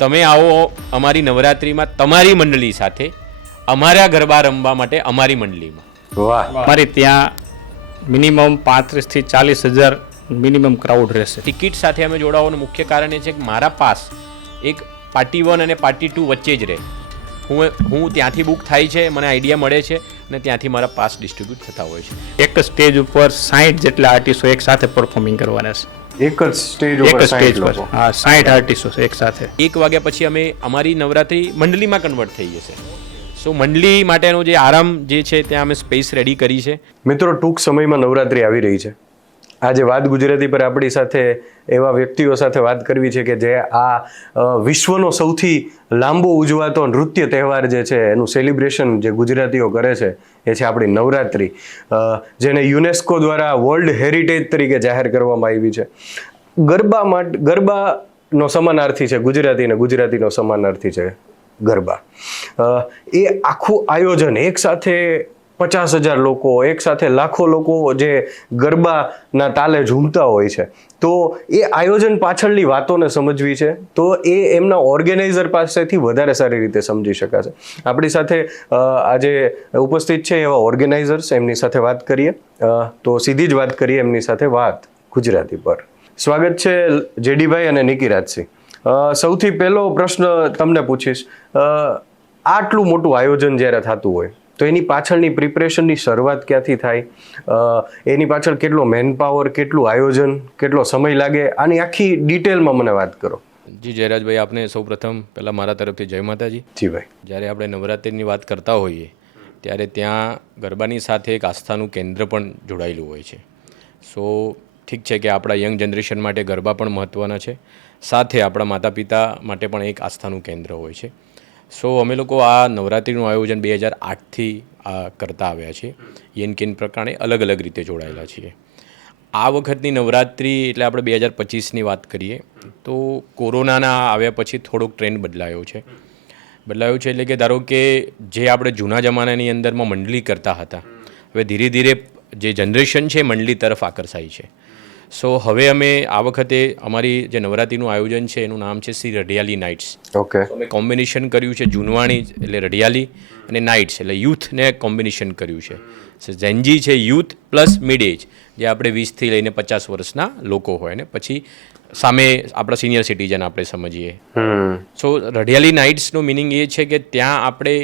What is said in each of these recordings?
તમે આવો અમારી નવરાત્રિમાં તમારી મંડળી સાથે અમારા ગરબા રમવા માટે અમારી મંડળીમાં. વાહ. અમારે ત્યાં મિનિમમ 35 થી 40,000 મિનિમમ ક્રાઉડ રહેશે. ટિકિટ સાથે અમે જોડાવાનું મુખ્ય કારણ એ છે કે મારા પાસ એક પાર્ટી 1 અને પાર્ટી 2 વચ્ચે જ રહે. હું ત્યાંથી બુક થાય છે, મને આઈડિયા મળે છે અને ત્યાંથી મારા પાસ ડિસ્ટ્રીબ્યુટ થતા હોય છે. એક સ્ટેજ ઉપર 60 જેટલા આર્ટિસ્ટો એક સાથે પરફોર્મિંગ કરવાના છે. એક જ સ્ટેજ એક ઉપર જ સ્ટેજ 60 પર લોકો. હા 60 આર્ટિસ્ટો એક સાથે. 1 વાગ્યા પછી અમે અમારી નવરાત્રિ મંડળીમાં કન્વર્ટ થઈ જશે. સો મંડળી માટેનો જે આરામ જે છે ત્યાં અમે સ્પેસ રેડી કરી છે. મિત્રો, ટૂંક સમયમાં નવરાત્રી આવી રહી છે. આજે વાત ગુજરાતી પર આપણી સાથે એવા વ્યક્તિઓ સાથે વાત કરવી છે કે જે આ વિશ્વનો સૌથી લાંબો ઉજવાતો નૃત્ય તહેવાર જે છે એનું સેલિબ્રેશન જે ગુજરાતીઓ કરે છે એ છે આપણી નવરાત્રી, જેને યુનેસ્કો દ્વારા વર્લ્ડ હેરિટેજ તરીકે જાહેર કરવામાં આવી છે. ગરબાનો સમાનાર્થી છે ગુજરાતી અને ગુજરાતીનો સમાનાર્થી છે ગરબા. એ આખું આયોજન એક સાથે 50,000 લોકો, એક સાથે લાખો લોકો જે ગરબાના તાલે ઝૂમતા હોય છે, તો એ આયોજન પાછળની વાતોને સમજવી છે તો એ એમના ઓર્ગેનાઇઝર પાસેથી વધારે સારી રીતે સમજી શકાશે. આપણી સાથે આજે ઉપસ્થિત છે એવા ઓર્ગેનાઇઝર્સ, એમની સાથે વાત કરીએ. તો સીધી જ વાત કરીએ એમની સાથે વાત ગુજરાતી પર. સ્વાગત છે જેડીભાઈ અને નિકિરાજસિંહ. સૌથી પહેલો પ્રશ્ન તમને પૂછીશ, આટલું મોટું આયોજન જ્યારે થતું હોય તો એની પાછળની પ્રિપરેશનની શરૂઆત ક્યાંથી થાય? એની પાછળ કેટલો મેનપાવર, કેટલું આયોજન, કેટલો સમય લાગે? આની આખી ડિટેલમાં મને વાત કરો. જી જયરાજભાઈ, આપને સૌપ્રથમ પહેલાં મારા તરફથી જય માતાજી. જી ભાઈ. જ્યારે આપણે નવરાત્રિની વાત કરતા હોઈએ ત્યારે ત્યાં ગરબાની સાથે એક આસ્થાનું કેન્દ્ર પણ જોડાયેલું હોય છે. સો ઠીક છે કે આપણા યંગ જનરેશન માટે ગરબા પણ મહત્ત્વના છે, સાથે આપણા માતા પિતા માટે પણ એક આસ્થાનું કેન્દ્ર હોય છે. સો અમે લોકો આ નવરાત્રિનું આયોજન 2008થી કરતા આવ્યા છીએ. યેનકેન પ્રકારે અલગ અલગ રીતે જોડાયેલા છીએ. આ વખતની નવરાત્રિ એટલે આપણે 2025ની વાત કરીએ તો કોરોનાના આવ્યા પછી થોડોક ટ્રેન્ડ બદલાયો છે. એટલે કે ધારો કે જે આપણે જૂના જમાનાની અંદરમાં મંડળી કરતા હતા, હવે ધીરે ધીરે જે જનરેશન છે મંડળી તરફ આકર્ષાય છે. સો હવે અમે આ વખતે અમારી જે નવરાત્રિનું આયોજન છે એનું નામ છે શ્રી રઢિયાલી નાઇટ્સ. ઓકે. અમે કોમ્બિનેશન કર્યું છે જૂનવાણી એટલે રઢિયાલી અને નાઇટ્સ એટલે યુથને કોમ્બિનેશન કર્યું છે. ઝેન્જી છે યુથ પ્લસ મિડ એજ, જે આપણે 20થી લઈને 50 વર્ષના લોકો હોય ને પછી સામે આપણા સિનિયર સિટીઝન આપણે સમજીએ. સો રઢિયાલી નાઇટ્સનો મિનિંગ એ છે કે ત્યાં આપણે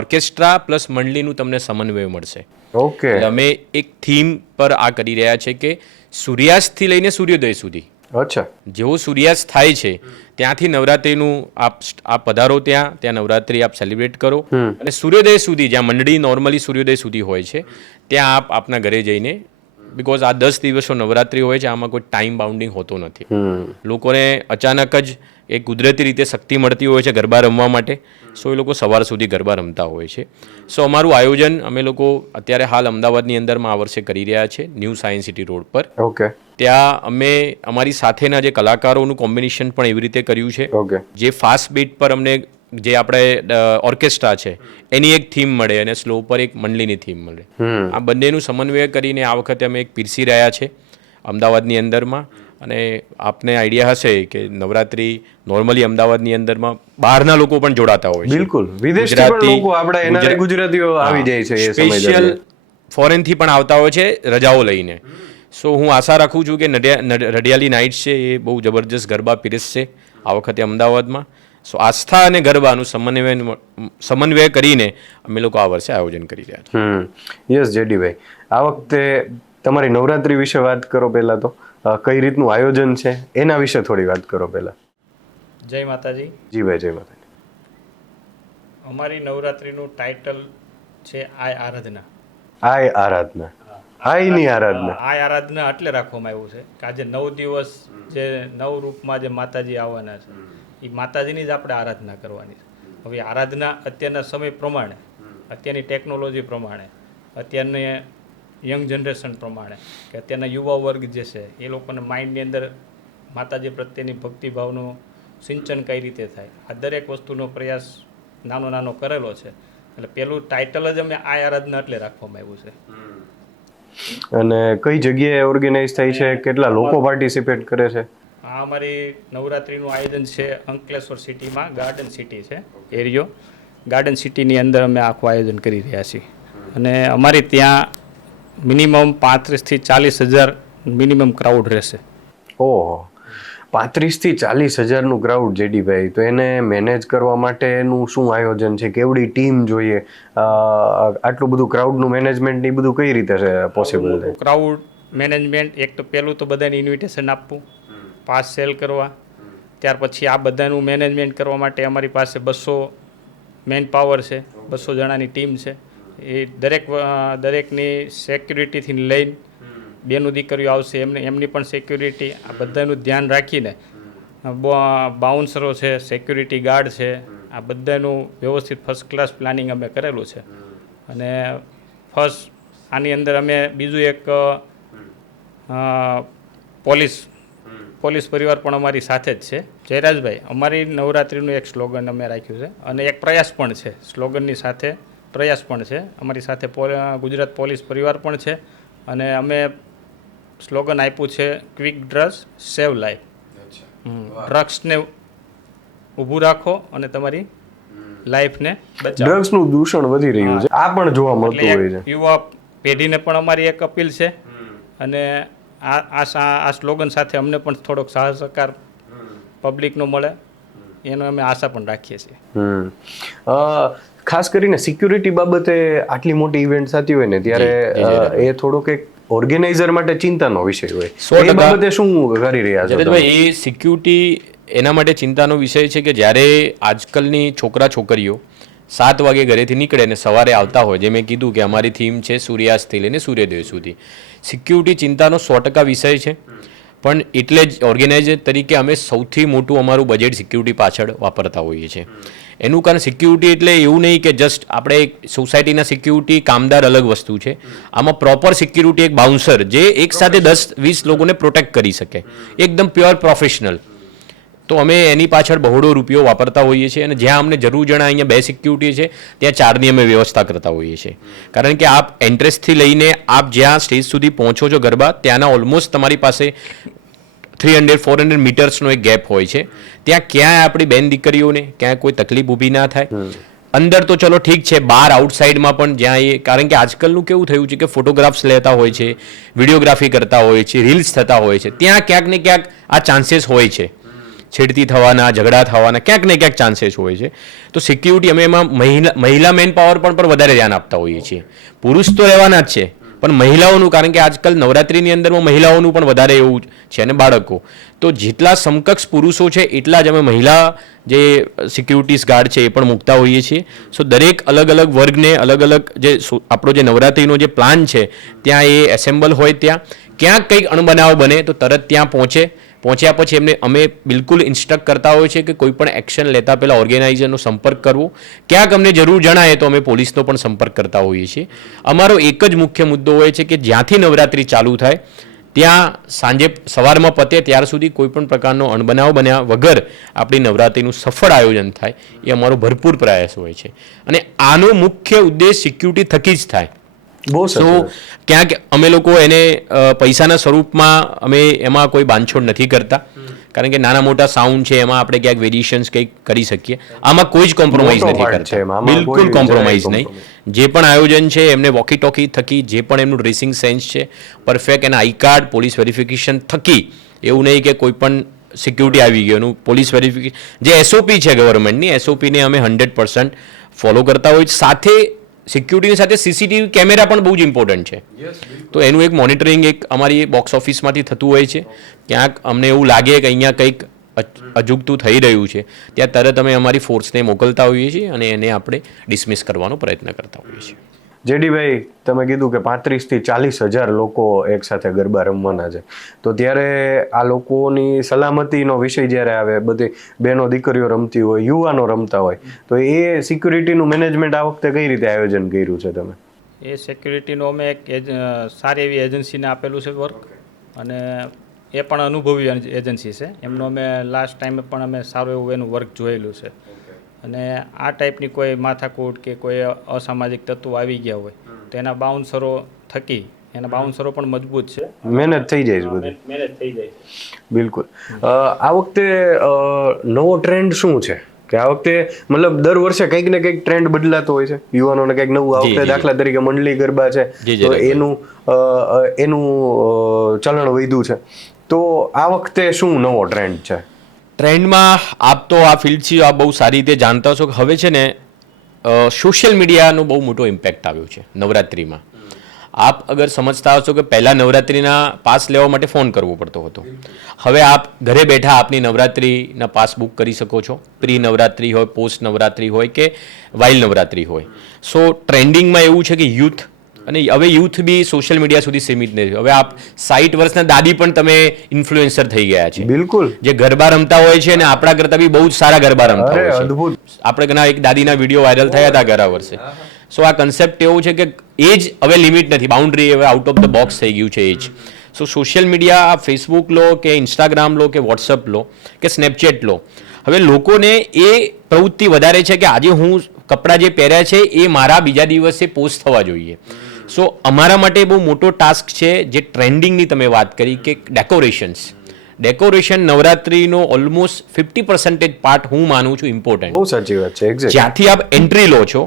ઓર્કેસ્ટ્રા પ્લસ મંડળીનું તમને સમન્વય મળશે. ઓકે. અમે એક થીમ પર આ કરી રહ્યા છે કે સૂર્યાસ્તથી લઈને સૂર્યોદય સુધી, અચ્છા, જેવો સૂર્યાસ્ત થાય છે ત્યાંથી નવરાત્રિનું આપ પધારો, ત્યાં નવરાત્રિ આપ સેલિબ્રેટ કરો અને સૂર્યોદય સુધી, જ્યાં મંડળી નોર્મલી સૂર્યોદય સુધી હોય છે ત્યાં આપ આપના ઘરે જઈને, બિકોઝ આ 10 દિવસો નવરાત્રિ હોય છે, આમાં કોઈ ટાઈમ બાઉન્ડિંગ હોતો નથી. લોકોને અચાનક જ એક કુદરતી રીતે શક્તિ મળતી હોય છે ગરબા રમવા માટે. સો એ લોકો સવાર સુધી ગરબા રમતા હોય છે. સો અમારું આયોજન અમે લોકો અત્યારે હાલ અમદાવાદની અંદરમાં આ વર્ષે કરી રહ્યા છે, ન્યૂ સાયન્સ સિટી રોડ પર. ઓકે. ત્યાં અમે અમારી સાથેના જે કલાકારોનું કોમ્બિનેશન પણ એવી રીતે કર્યું છે. ઓકે. જે ફાસ્ટ બીટ પર અમને જે આપણે ઓર્કેસ્ટ્રા છે એની એક થીમ મળે અને સ્લો પર એક મંડળીની થીમ મળે. આ બંનેનું સમન્વય કરીને આ વખતે અમે એક પીરસી રહ્યા છે અમદાવાદની અંદરમાં. અને આપને આઈડિયા હશે કે નવરાત્રિ નોર્મલી અમદાવાદની અંદરમાં બહારના લોકો પણ જોડાતા હોય છે. બિલકુલ. વિદેશથી પણ લોકો, આપણા એનઆરઆઈ ગુજરાતીઓ આવી જાય છે એ સમય સ્પેશિયલ દરમિયાન. ફોરેનથી પણ આવતા હોય છે રજાઓ લઈને. સો હું આશા રાખું છું કે રઢિયાલી નાઇટ્સ છે એ બહુ જબરજસ્ત ગરબા પીરસશે આ વખતે અમદાવાદમાં. સો આસ્થા અને ગરબાનું સમન્વય કરીને અમે લોકો આ વર્ષે આયોજન કરી રહ્યા છીએ. યસ જેડીભાઈ, આ વખતે તમારી નવરાત્રી વિશે વાત કરો. પહેલા તો કઈ રીતનું આયોજન છે એના વિશે થોડી વાત કરો પહેલા. જય માતાજી. જી ભાઈ, જય માતાજી. અમારી નવરાત્રીનું ટાઇટલ છે આય આરાધના. આય આરાધના. આયની આરાધના. આય આરાધના એટલે રાખવામાં આવ્યું છે કે આજે 9 દિવસ જે 9 રૂપમાં જે માતાજી આવવાના છે એ માતાજીની જ આપણે આરાધના કરવાની છે. હવે આરાધના અત્યારના સમય પ્રમાણે, અત્યારની ટેકનોલોજી પ્રમાણે, અત્યારની યંગ જનરેશન પ્રમાણે કે અત્યારના યુવા વર્ગ જે છે એ લોકોના માઇન્ડની અંદર માતાજી પ્રત્યેની ભક્તિભાવનું સિંચન કઈ રીતે થાય, આ દરેક વસ્તુનો પ્રયાસ નાનો નાનો કરેલો છે. એટલે પેલું ટાઇટલ જ અમે આ આરાધના એટલે રાખવામાં આવ્યું છે. અને કઈ જગ્યાએ ઓર્ગેનાઇઝ થાય છે, કેટલા લોકો પાર્ટિસિપેટ કરે છે? આ અમારી નવરાત્રિનું આયોજન છે અંકલેશ્વર સિટીમાં ગાર્ડન સિટી છે એરિયો ગાર્ડન સિટીની અંદર અમે આખું આયોજન કરી રહ્યા છીએ અને અમારી ત્યાં મિનિમમ 35,000 થી 40,000 મિનિમમ ક્રાઉડ રહેશે. ઓહો, 35,000 થી 40,000 ક્રાઉડ જેડીભાઈ, તો એને મેનેજ કરવા માટેનું શું આયોજન છે? કેવડી ટીમ જોઈએ? આટલું બધું ક્રાઉડનું મેનેજમેન્ટ એ બધું કઈ રીતે પોસિબલ છે? ક્રાઉડ મેનેજમેન્ટ એક તો પહેલું તો બધાને ઇન્વિટેશન આપવું, પાસ સેલ કરવા, ત્યાર પછી આ બધાનું મેનેજમેન્ટ કરવા માટે અમારી પાસે 200 મેન પાવર છે, 200 જણાની ટીમ છે. એ દરેકની સિક્યુરિટીથી લઈને બેનું દીકરીઓ આવશે એમની પણ સિક્યુરિટી, આ બધાનું ધ્યાન રાખીને બાઉન્સરો છે, સિક્યુરિટી ગાર્ડ છે, આ બધાનું વ્યવસ્થિત ફર્સ્ટ ક્લાસ પ્લાનિંગ અમે કરેલું છે. અને આની અંદર અમે બીજું એક પોલીસ પરિવાર પણ અમારી સાથે જ છે. જયરાજભાઈ, અમારી નવરાત્રિનું એક સ્લોગન અમે રાખ્યું છે અને એક પ્રયાસ પણ છે. સ્લોગનની સાથે પ્રયાસ પણ છે. અમારી સાથે ગુજરાત પોલીસ પરિવાર પણ છે અને અમે સ્લોગન આપ્યું છે ક્વિક ડ્રગ્સ સેવ લાઈફ. ડ્રગ્સને ઊભું રાખો અને તમારી લાઈફને બચાવો. ડ્રગ્સનું દૂષણ વધી રહ્યું છે, આ પણ જોવા મળતું હોય છે. યુવા પેઢીને પણ અમારી એક અપીલ છે અને આ સ્લોગન સાથે અમને પણ થોડોક સાહસ સહકાર પબ્લિકનો મળે એનો અમે આશા પણ રાખીએ છીએ. ખાસ કરીને સિક્યુરિટી બાબતે આટલી મોટી ઇવેન્ટ થતી હોય ને ત્યારે એ થોડોક એક ઓર્ગેનાઇઝર માટે ચિંતાનો વિષય હોય. એ બાબતે શું કરી રહ્યા છો? જયરાજભાઈ, એ સિક્યુરિટી એના માટે ચિંતાનો વિષય છે કે જ્યારે આજકાલની છોકરીઓ 7 વાગે ઘરેથી નીકળે ને સવારે આવતા હોય, જે મેં કીધું કે અમારી થીમ છે સૂર્યાસ્તથી લઈને સૂર્યોદય સુધી. સિક્યુરિટી ચિંતાનો 100% વિષય છે, પણ એટલે જ ઓર્ગેનાઇઝર તરીકે અમે સૌથી મોટું અમારું બજેટ સિક્યુરિટી પાછળ વાપરતા હોઈએ છીએ. એનું કારણ સિક્યુરિટી એટલે એવું નહીં કે જસ્ટ આપણે સોસાયટીના સિક્યુરિટી કામદાર અલગ વસ્તુ છે. આમાં પ્રોપર સિક્યુરિટી એક બાઉન્સર જે એક સાથે 10-20 લોકોને પ્રોટેક્ટ કરી શકે, એકદમ પ્યોર પ્રોફેશનલ. તો અમે એની પાછળ બહોળો રૂપિયો વાપરતા હોઈએ છીએ અને જ્યાં અમને જરૂર જણાય અહીંયા 2 સિક્યુરિટી છે ત્યાં 4ની અમે વ્યવસ્થા કરતા હોઈએ છીએ. કારણ કે આપ એન્ટ્રેસથી લઈને આપ જ્યાં સ્ટેજ સુધી પહોંચો છો ગરબા, ત્યાંના ઓલમોસ્ટ તમારી પાસે 300-400 મીટર્સનો એક ગેપ હોય છે. ત્યાં ક્યાંય આપણી બેન દીકરીઓને ક્યાંય કોઈ તકલીફ ઊભી ના થાય. અંદર તો ચલો ઠીક છે, બહાર આઉટસાઇડમાં પણ જ્યાં કારણ કે આજકાલનું કેવું થયું છે કે ફોટોગ્રાફ્સ લેતા હોય છે, વિડીયોગ્રાફી કરતા હોય છે, રીલ્સ થતા હોય છે, ત્યાં ક્યાંક ને ક્યાંક આ ચાન્સીસ હોય છે છેડતી થવાના, ઝઘડા થવાના ક્યાંક ને ક્યાંક ચાન્સીસ હોય છે. તો સિક્યુરિટી અમે એમાં મહિલા મેન પાવર પણ વધારે ધ્યાન આપતા હોઈએ છીએ. પુરુષ તો રહેવાના જ છે, પણ મહિલાઓનું, કારણ કે આજકાલ નવરાત્રિની અંદરમાં મહિલાઓનું પણ વધારે એવું છે અને બાળકો, તો જેટલા સમકક્ષ પુરુષો છે એટલા જ અમે મહિલા જે સિક્યુરિટીઝ ગાર્ડ છે એ પણ મૂકતા હોઈએ છીએ. સો દરેક અલગ અલગ વર્ગને અલગ અલગ જે આપણો જે નવરાત્રિનો જે પ્લાન છે ત્યાં એ એસેમ્બલ હોય. ત્યાં ક્યાંક કંઈક અણબનાવ બને તો તરત ત્યાં પહોંચ્યા પછી એમને અમે બિલકુલ ઇન્સ્ટ્રક્ટ કરતા હોઈએ છીએ કે કોઈ પણ એક્શન લેતા પહેલાં ઓર્ગેનાઇઝરનો સંપર્ક કરવો. ક્યાંક અમને જરૂર જણાય તો અમે પોલીસનો પણ સંપર્ક કરતા હોઈએ છીએ. અમારો એક જ મુખ્ય મુદ્દો હોય છે કે જ્યાંથી નવરાત્રિ ચાલુ થાય ત્યાં સાંજે સવારમાં પતે ત્યાર સુધી કોઈ પણ પ્રકારનો અણબનાવ બન્યા વગર આપણી નવરાત્રિનું સફળ આયોજન થાય એ અમારો ભરપૂર પ્રયાસ હોય છે. અને આનો મુખ્ય ઉદ્દેશ સિક્યુરિટી થકી જ થાય. સો ક્યાંક અમે લોકો એને પૈસાના સ્વરૂપમાં અમે એમાં કોઈ બાંધછોડ નથી કરતા, કારણ કે નાના મોટા સાઉન્ડ છે એમાં આપણે ક્યાંક વેરિએશન્સ કંઈક કરી શકીએ. આમાં કોઈ જ કોમ્પ્રોમાઇઝ નથી કરતા, બિલકુલ કોમ્પ્રોમાઇઝ નહીં. જે પણ આયોજન છે એમને વોકી ટોકી થકી જે પણ એમનું ડ્રેસિંગ સેન્સ છે પરફેક્ટ, એના આઈ કાર્ડ પોલીસ વેરિફિકેશન થકી, એવું નહીં કે કોઈ પણ સિક્યુરિટી આવી ગયું એનું પોલીસ વેરિફિકેશન, જે એસઓપી છે ગવર્મેન્ટની એસઓપીને અમે 100% ફોલો કરતા હોય. સાથે સિક્યુરિટીની સાથે સીસીટીવી કેમેરા પણ બહુ જ ઇમ્પોર્ટન્ટ છે. તો એનું એક મોનિટરિંગ એક અમારી બોક્સ ઓફિસમાંથી થતું હોય છે. ક્યાંક અમને એવું લાગે કે અહીંયા કંઈક અજુગતું થઈ રહ્યું છે ત્યાં તરત અમે અમારી ફોર્સને મોકલતા હોઈએ છીએ અને એને આપણે ડિસમિસ કરવાનો પ્રયત્ન કરતા હોઈએ છીએ. જેડીભાઈ, તમે કીધું કે 35,000 થી 40,000 લોકો એક સાથે ગરબા રમવાના છે, તો ત્યારે આ લોકોની સલામતીનો વિષય જ્યારે આવે, બધી બહેનો દીકરીઓ રમતી હોય, યુવાનો રમતા હોય, તો એ સિક્યુરિટીનું મેનેજમેન્ટ આ વખતે કઈ રીતે આયોજન કર્યું છે તમે? એ સિક્યુરિટીનું અમે એક સારી એવી એજન્સીને આપેલું છે વર્ક, અને એ પણ અનુભવી એજન્સી છે. એમનું અમે લાસ્ટ ટાઈમે પણ અમે સારું એવું એનું વર્ક જોયેલું છે. અને આ ટાઈપની કોઈ માથાકૂટ કે કોઈ અસામાજિક તત્વો આવી ગયા હોય તો એના બાઉન્સરો થકી એના બાઉન્સરો પણ મજબૂત છે, મહેનત થઈ જાય છે બધી. મેનેજ થઈ જાય છે. બિલકુલ. આ વખતે નવો ટ્રેન્ડ શું છે કે આ વખતે મતલબ દર વર્ષે કંઈક ને કંઈક ટ્રેન્ડ બદલાતો હોય છે, યુવાનોને કંઈક નવું. આ વખતે દાખલા તરીકે મંડળી ગરબા છે તો એનું ચલણ વધ્યું છે, તો આ વખતે શું નવો ટ્રેન્ડ છે? ટ્રેન્ડમાં આપ તો આ ફિલ્ડથી આપ બહુ સારી રીતે જાણતા છો કે હવે છે ને સોશિયલ મીડિયાનો બહુ મોટો ઇમ્પેક્ટ આવ્યો છે નવરાત્રિમાં. આપ અગર સમજતા હશો કે પહેલાં નવરાત્રિના પાસ લેવા માટે ફોન કરવો પડતો હતો, હવે આપ ઘરે બેઠા આપની નવરાત્રિના પાસ બુક કરી શકો છો. પ્રી નવરાત્રિ હોય, પોસ્ટ નવરાત્રિ હોય કે વાઇલ નવરાત્રિ હોય. સો ટ્રેન્ડિંગમાં એવું છે કે યુથ, અને હવે યુથ બી સોશિયલ મીડિયા સુધી સીમિત નથી. હવે આપ 60 વર્ષના દાદી પણ તમે ઇન્ફ્લુએન્સર થઈ ગયા છે. બિલકુલ. જે ગરબા રમતા હોય છે અને આપણા કરતાં બી બહુ જ સારા ગરબા રમતા હોય છે. અદ્ભુત. આપણે ઘણા એક દાદીના વિડીયો વાયરલ થયા હતા ગયા વર્ષે. સો આ કન્સેપ્ટ એવું છે કે એજ હવે લિમિટ નથી, બાઉન્ડ્રી હવે આઉટ ઓફ ધ બોક્સ થઈ ગયું છે એજ. સો સોશિયલ મીડિયા, ફેસબુક લો કે ઇન્સ્ટાગ્રામ લો કે વોટ્સઅપ લો કે સ્નેપચેટ લો, હવે લોકોને એ પ્રવૃત્તિ વધારે છે કે આજે હું કપડાં જે પહેર્યા છે એ મારા બીજા દિવસે પોસ્ટ થવા જોઈએ. સો અમારા માટે બહુ મોટો ટાસ્ક છે જે ટ્રેન્ડિંગની તમે વાત કરી કે ડેકોરેશન નવરાત્રિનો ઓલમોસ્ટ 50% પાર્ટ હું માનું છું ઇમ્પોર્ટન્ટ. બહુ સાચી વાત છે. એક્ઝેક્ટ. જ્યાંથી આપ એન્ટ્રી લો છો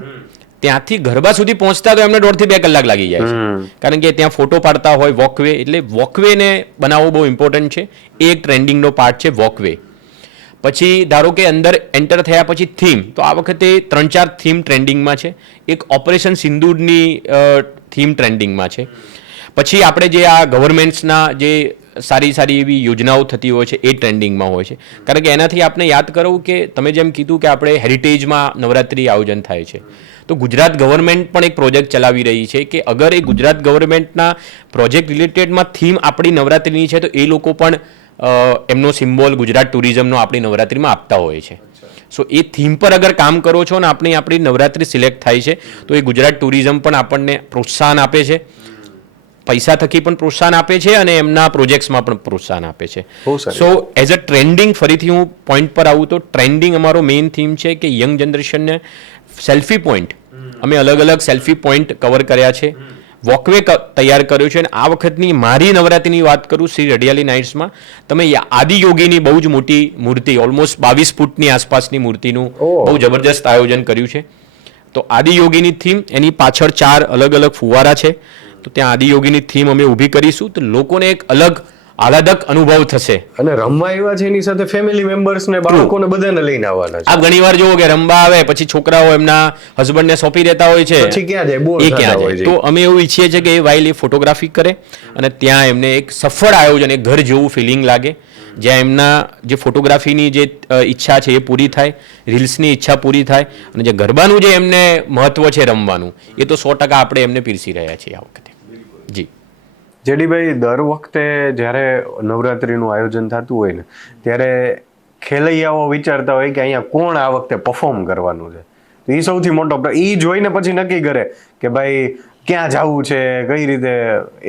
ત્યાંથી ગરબા સુધી પહોંચતા તો એમને 1.5 થી 2 કલાક લાગી જાય છે, કારણ કે ત્યાં ફોટો પાડતા હોય વોકવે, એટલે વોકવેને બનાવવો બહુ ઇમ્પોર્ટન્ટ છે. એ એક ટ્રેન્ડિંગનો પાર્ટ છે વોકવે. પછી ધારો કે અંદર એન્ટર થયા પછી થીમ, તો આ વખતે 3-4 થીમ ટ્રેન્ડિંગમાં છે. એક ઓપરેશન સિંદૂરની થીમ ટ્રેન્ડિંગમાં છે. પછી આપણે જે આ ગવર્મેન્ટ્સના જે સારી સારી એવી યોજનાઓ થતી હોય છે એ ટ્રેન્ડિંગમાં હોય છે, કારણ કે એનાથી આપણે યાદ કરવું કે તમે જેમ કીધું કે આપણે હેરિટેજમાં નવરાત્રિ આયોજન થાય છે, તો ગુજરાત ગવર્મેન્ટ પણ એક પ્રોજેક્ટ ચલાવી રહી છે કે અગર એ ગુજરાત ગવર્મેન્ટના પ્રોજેક્ટ રિલેટેડમાં થીમ આપણી નવરાત્રિની છે તો એ લોકો પણ એમનો સિમ્બોલ ગુજરાત ટુરિઝમનો આપણી નવરાત્રિમાં આપતા હોય છે. સો એ થીમ પર અગર કામ કરો છો ને આપણી નવરાત્રિ સિલેક્ટ થાય છે તો એ ગુજરાત ટુરિઝમ પણ આપણને પ્રોત્સાહન આપે છે, પૈસા થકી પણ પ્રોત્સાહન આપે છે અને એમના પ્રોજેક્ટ્સમાં પણ પ્રોત્સાહન આપે છે. સો એઝ અ ટ્રેન્ડિંગ, ફરીથી હું પોઈન્ટ પર આવું તો ટ્રેન્ડિંગ અમારો મેઇન થીમ છે કે યંગ જનરેશનને સેલ્ફી પોઈન્ટ, અમે અલગ અલગ સેલ્ફી પોઈન્ટ કવર કર્યા છે, વોકવે તૈયાર કર્યો છે. અને આ વખતની મારી નવરાત્રિની વાત કરું શ્રી રડિયાલી નાઇટ્સમાં, તમે આદિયોગીની બહુ જ મોટી મૂર્તિ, ઓલમોસ્ટ 22 ફૂટની આસપાસની મૂર્તિનું બહુ જબરજસ્ત આયોજન કર્યું છે. તો આદિયોગીની થીમ, એની પાછળ 4 અલગ અલગ ફુવારા છે, તો ત્યાં આદિયોગીની થીમ અમે ઊભી કરીશું તો લોકોને એક અલગ આહલાદક અનુભવ થશે. અને રમવા આવ્યા છે એની સાથે ફેમિલી મેમ્બર્સ ને બાળકોને બધાને લઈને આવવાના છે. આપ ઘણીવાર જોવો કે રમવા આવે પછી છોકરાઓ એમના હસબન્ડને સોંપી દેતા હોય છે, પછી ક્યાં જાય, બોર એ ક્યાં થતા હોય જાય. છે. તો અમે એવું ઈચ્છીએ છીએ કે એ વાઇલ એ ફોટોગ્રાફી કરે અને ત્યાં એમને એક સફળ આયોજન, એક ઘર જેવું ફિલિંગ લાગે, જ્યાં એમના જે ફોટોગ્રાફીની જે ઈચ્છા છે એ પૂરી થાય, રીલ્સની ઈચ્છા પૂરી થાય, અને જે ગરબાનું જે એમને મહત્વ છે રમવાનું, એ તો 100% આપણે એમને પીરસી રહ્યા છીએ આ વખતે. જી જેડીભાઈ, દર વખતે જ્યારે નવરાત્રિનું આયોજન થતું હોય ને ત્યારે ખેલૈયાઓ વિચારતા હોય કે અહીંયા કોણ આ વખતે પરફોર્મ કરવાનું છે, તો એ સૌથી મોટો એ જોઈને પછી નક્કી કરે કે ભાઈ ક્યાં જવું છે, કઈ રીતે.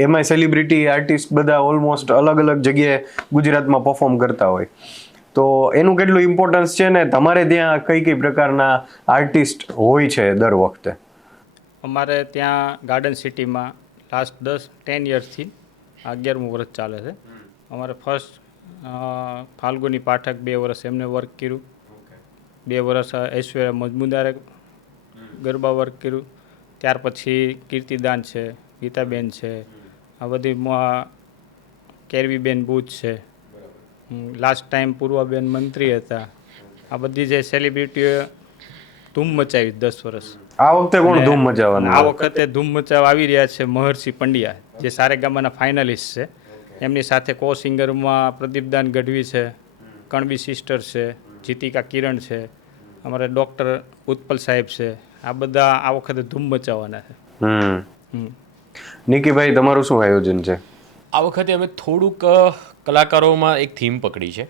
એમાં સેલિબ્રિટી આર્ટિસ્ટ બધા ઓલમોસ્ટ અલગ અલગ જગ્યાએ ગુજરાતમાં પરફોર્મ કરતા હોય, તો એનું કેટલું ઇમ્પોર્ટન્સ છે ને તમારે ત્યાં કઈ કઈ પ્રકારના આર્ટિસ્ટ હોય છે દર વખતે? અમારે ત્યાં ગાર્ડન સિટીમાં લાસ્ટ 10 યર્સથી 11મું વર્ષ ચાલે છે. અમારે ફર્સ્ટ ફાલ્ગુની પાઠક 2 વર્ષ એમને વર્ક કર્યું, 2 વર્ષ ઐશ્વર્યા મજમુદારે ગરબા વર્ક કર્યું, ત્યાર પછી કીર્તિદાન છે, ગીતાબેન છે, આ બધી કેરવીબેન બુચ છે, લાસ્ટ ટાઈમ પૂર્વાબેન મંત્રી હતા. આ બધી જે સેલિબ્રિટીઓએ ધૂમ મચાવી 10 વર્ષ. આ વખતે કોણ ધૂમ મચાવવાનું? આ વખતે ધૂમ મચાવવા આવી રહ્યા છે મહર્ષિ પંડ્યા, જે સારેગામાના ફાઇનલિસ્ટ છે. એમની સાથે કો સિંગરમાં પ્રદીપદાન ગઢવી છે, કણબી સિસ્ટર છે, જીતિકા કિરણ છે, અમારે ડૉક્ટર ઉત્પલ સાહેબ છે. આ બધા આ વખતે ધૂમ મચાવવાના છે. નિકીભાઈ, તમારું શું આયોજન છે? આ વખતે અમે થોડુંક કલાકારોમાં એક થીમ પકડી છે.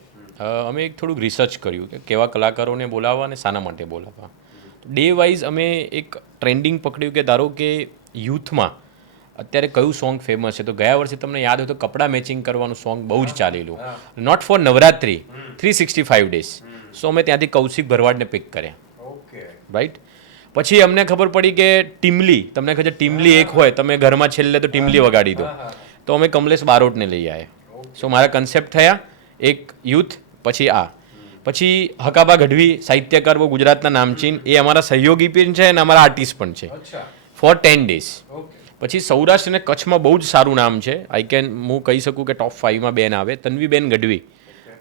અમે એક થોડુંક રિસર્ચ કર્યું કે કેવા કલાકારોને બોલાવવા અને શાના માટે બોલાવવા. ડે વાઇઝ અમે એક ટ્રેન્ડિંગ પકડ્યું કે ધારો કે યુથમાં અત્યારે કયું સોંગ ફેમસ છે, તો ગયા વર્ષે તમને યાદ હોય તો કપડાં મેચિંગ કરવાનું સોંગ બહુ જ ચાલેલું, નોટ ફોર નવરાત્રિ, 365 ડેઝ. સો અમે ત્યાંથી કૌશિક ભરવાડને પિક કર્યા, રાઈટ. પછી અમને ખબર પડી કે ટીમલી, તમને ખબર ટીમલી એક હોય, તમે ઘરમાં છેલ્લે તો ટીમલી વગાડી દો, તો અમે કમલેશ બારોટને લઈ આવ્યા. સો મારા કન્સેપ્ટ થયા એક યુથ, પછી પછી હકાબા ગઢવી સાહિત્યકાર, બહુ ગુજરાતના નામચીન, એ અમારા સહયોગી પણ છે અને અમારા આર્ટિસ્ટ પણ છે ફોર 10 days. પછી સૌરાષ્ટ્ર અને કચ્છમાં બહુ જ સારું નામ છે, હું કહી શકું કે ટોપ 5માં બેન આવે, તન્વીબેન ગઢવી.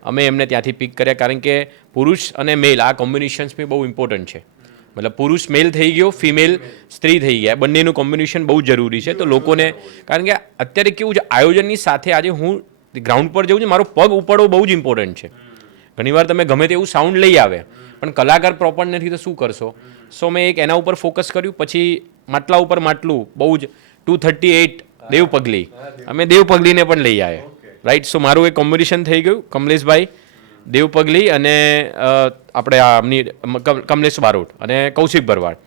અમે એમને ત્યાંથી પિક કર્યા કારણ કે પુરુષ અને મેલ આ કોમ્બિનેશન્સ બી બહુ ઇમ્પોર્ટન્ટ છે. મતલબ પુરુષ મેલ થઈ ગયો, ફિમેલ સ્ત્રી થઈ ગયા, બંનેનું કોમ્બિનેશન બહુ જરૂરી છે. તો લોકોને, કારણ કે અત્યારે કેવું છે, આયોજનની સાથે આજે હું ગ્રાઉન્ડ પર જઉં છું, મારો પગ ઉપાડવો બહુ જ ઇમ્પોર્ટન્ટ છે. ઘણીવાર તમે ગમે તેવું સાઉન્ડ લઈ આવે પણ કલાકાર પ્રોપર નથી તો શું કરશો. સો મેં એક એના ઉપર ફોકસ કર્યું. પછી માટલા ઉપર માટલું, બહુ જ 238 દેવ પગલી, અમે દેવ પગલીને પણ લઈ આવ્યા, રાઈટ. સો મારું એક કોમ્બિનેશન થઈ ગયું, કમલેશભાઈ દેવ પગલી અને આપણે આમની કમલેશ બારોટ અને કૌશિક ભરવાડ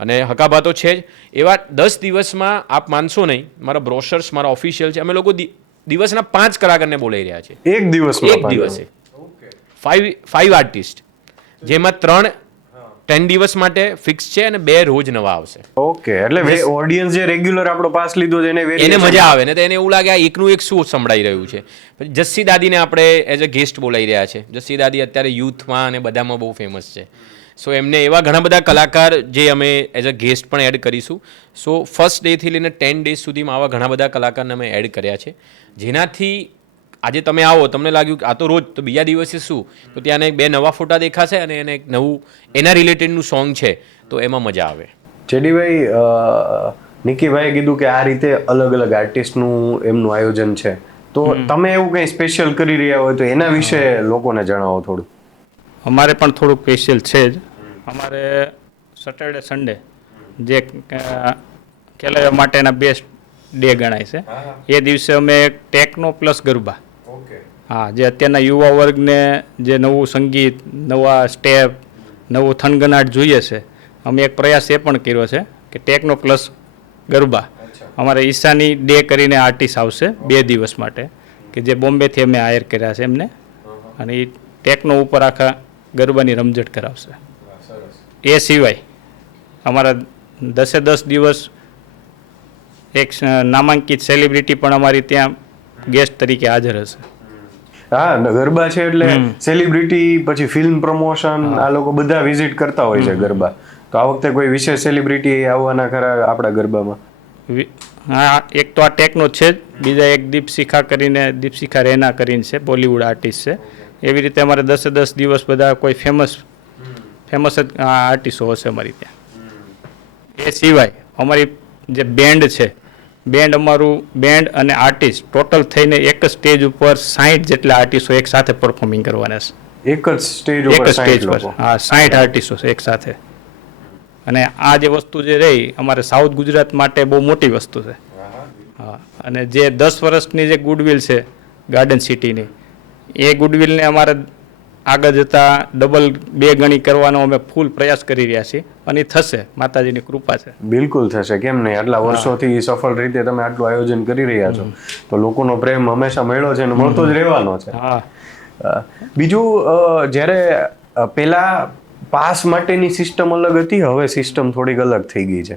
અને હકાભા તો છે જ. એવા 10 દિવસમાં આપ માનશો નહીં, મારા બ્રોશર્સ, મારા ઓફિશિયલ છે, અમે લોકો દિવસના 5 કલાકારને બોલાવી રહ્યા છે એક દિવસમાં, એક દિવસે 5 આર્ટિસ્ટ, જેમાં 3 10 દિવસ માટે ફિક્સ છે અને 2 રોજ નવા આવશે. ઓકે, એટલે ઓડિયન્સ જે રેગ્યુલર આપણો પાસ લીધો છે એને મજા આવે ને, તો એને એવું લાગે આ એકનું એક શું સંભળાઈ રહ્યું છે. પછી જસ્સી દાદીને આપણે એઝ અ ગેસ્ટ બોલાવી રહ્યા છે. જસ્સી દાદી અત્યારે યુથમાં અને બધામાં બહુ ફેમસ છે. સો એમને એવા ઘણા બધા કલાકાર જે અમે એઝ અ ગેસ્ટ પણ એડ કરીશું. સો ફર્સ્ટ ડેથી લઈને 10 days સુધીમાં આવા ઘણા બધા કલાકારને અમે એડ કર્યા છે, જેનાથી આજે તમે આવો, તમને લાગ્યું કે આ તો રોજ, તો બીજા દિવસે શું, તો ત્યાં 2 નવા ફોટા દેખાશે અને એને એક નવું એના રિલેટેડનું સોંગ છે, તો એમાં મજા આવે. જેડીભાઈ, નિકીભાઈએ કીધું કે આ રીતે અલગ અલગ આર્ટિસ્ટનું એમનું આયોજન છે, તો તમે એવું કંઈ સ્પેશિયલ કરી રહ્યા હોય તો એના વિશે લોકોને જણાવો થોડું. અમારે પણ થોડુંક સ્પેશિયલ છે જ. અમારે સેટરડે સન્ડે જે ખેલૈયા માટેના બેસ્ટ ડે ગણાય છે, એ દિવસે અમે ટેકનો પ્લસ ગરબા, હા, જે અત્યારના યુવા વર્ગને જે નવું સંગીત, નવા સ્ટેપ, નવું થનગનાટ જોઈએ છે, અમે એક પ્રયાસ એ પણ કર્યો છે કે ટેકનો પ્લસ ગરબા. અમારે ઈશાની ડે કરીને આર્ટિસ્ટ આવશે 2 દિવસ માટે, કે જે બોમ્બેથી અમે હાયર કર્યા છે એમને, અને એ ટેકનો ઉપર આખા ગરબાની રમઝટ કરાવશે. એ સિવાય અમારા 10 દિવસ એક નામાંકિત સેલિબ્રિટી પણ અમારી ત્યાં ગેસ્ટ તરીકે હાજર હશે. હા, ગરબા છે એટલે સેલિબ્રિટી, પછી ફિલ્મ પ્રમોશન, આ લોકો બધા વિઝિટ કરતા હોય છે ગરબા. તો આ વખતે કોઈ વિશેષ સેલિબ્રિટી આવવાના ખરા આપણા ગરબામાં? હા, એક તો આ ટેકનો છે જ, બીજા એક દીપશિખા રૈના કરીને છે, બોલિવૂડ આર્ટિસ્ટ છે. એવી રીતે અમારે 10 દિવસ બધા કોઈ ફેમસ જ આર્ટિસ્ટો હશે અમારી ત્યાં. એ સિવાય અમારી જે બેન્ડ છે, અમારું બેન્ડ અને આર્ટિસ્ટ ટોટલ થઈને એક જ સ્ટેજ ઉપર 60 જેટલા આર્ટિસ્ટો એક સાથે પરફોર્મિંગ કરવાના છે. એક જ સ્ટેજ ઉપર 60 લોકો? હા, 60 આર્ટિસ્ટો એક સાથે. અને આ જે વસ્તુ જે રહી અમારે સાઉથ ગુજરાત માટે બહુ મોટી વસ્તુ છે. હા, અને જે 10 વર્ષની જે ગુડવિલ છે ગાર્ડન સિટીની, એ ગુડવિલને અમારે આગળ જતાં ડબલ 2 ગણી કરવાનો અમે ફૂલ પ્રયાસ કરી રહ્યા છીએ, અને થશે, માતાજીની કૃપા છે. બિલકુલ થશે, કેમ નહીં. આટલા વર્ષોથી સફળ રીતે તમે આટલું આયોજન કરી રહ્યા છો, તો લોકોનો પ્રેમ હંમેશા મળ્યો છે અને મળતો જ રહેવાનો છે. હા, બીજું, જ્યારે પેલા પાસ માટેની સિસ્ટમ અલગ હતી, હવે સિસ્ટમ થોડીક અલગ થઈ ગઈ છે.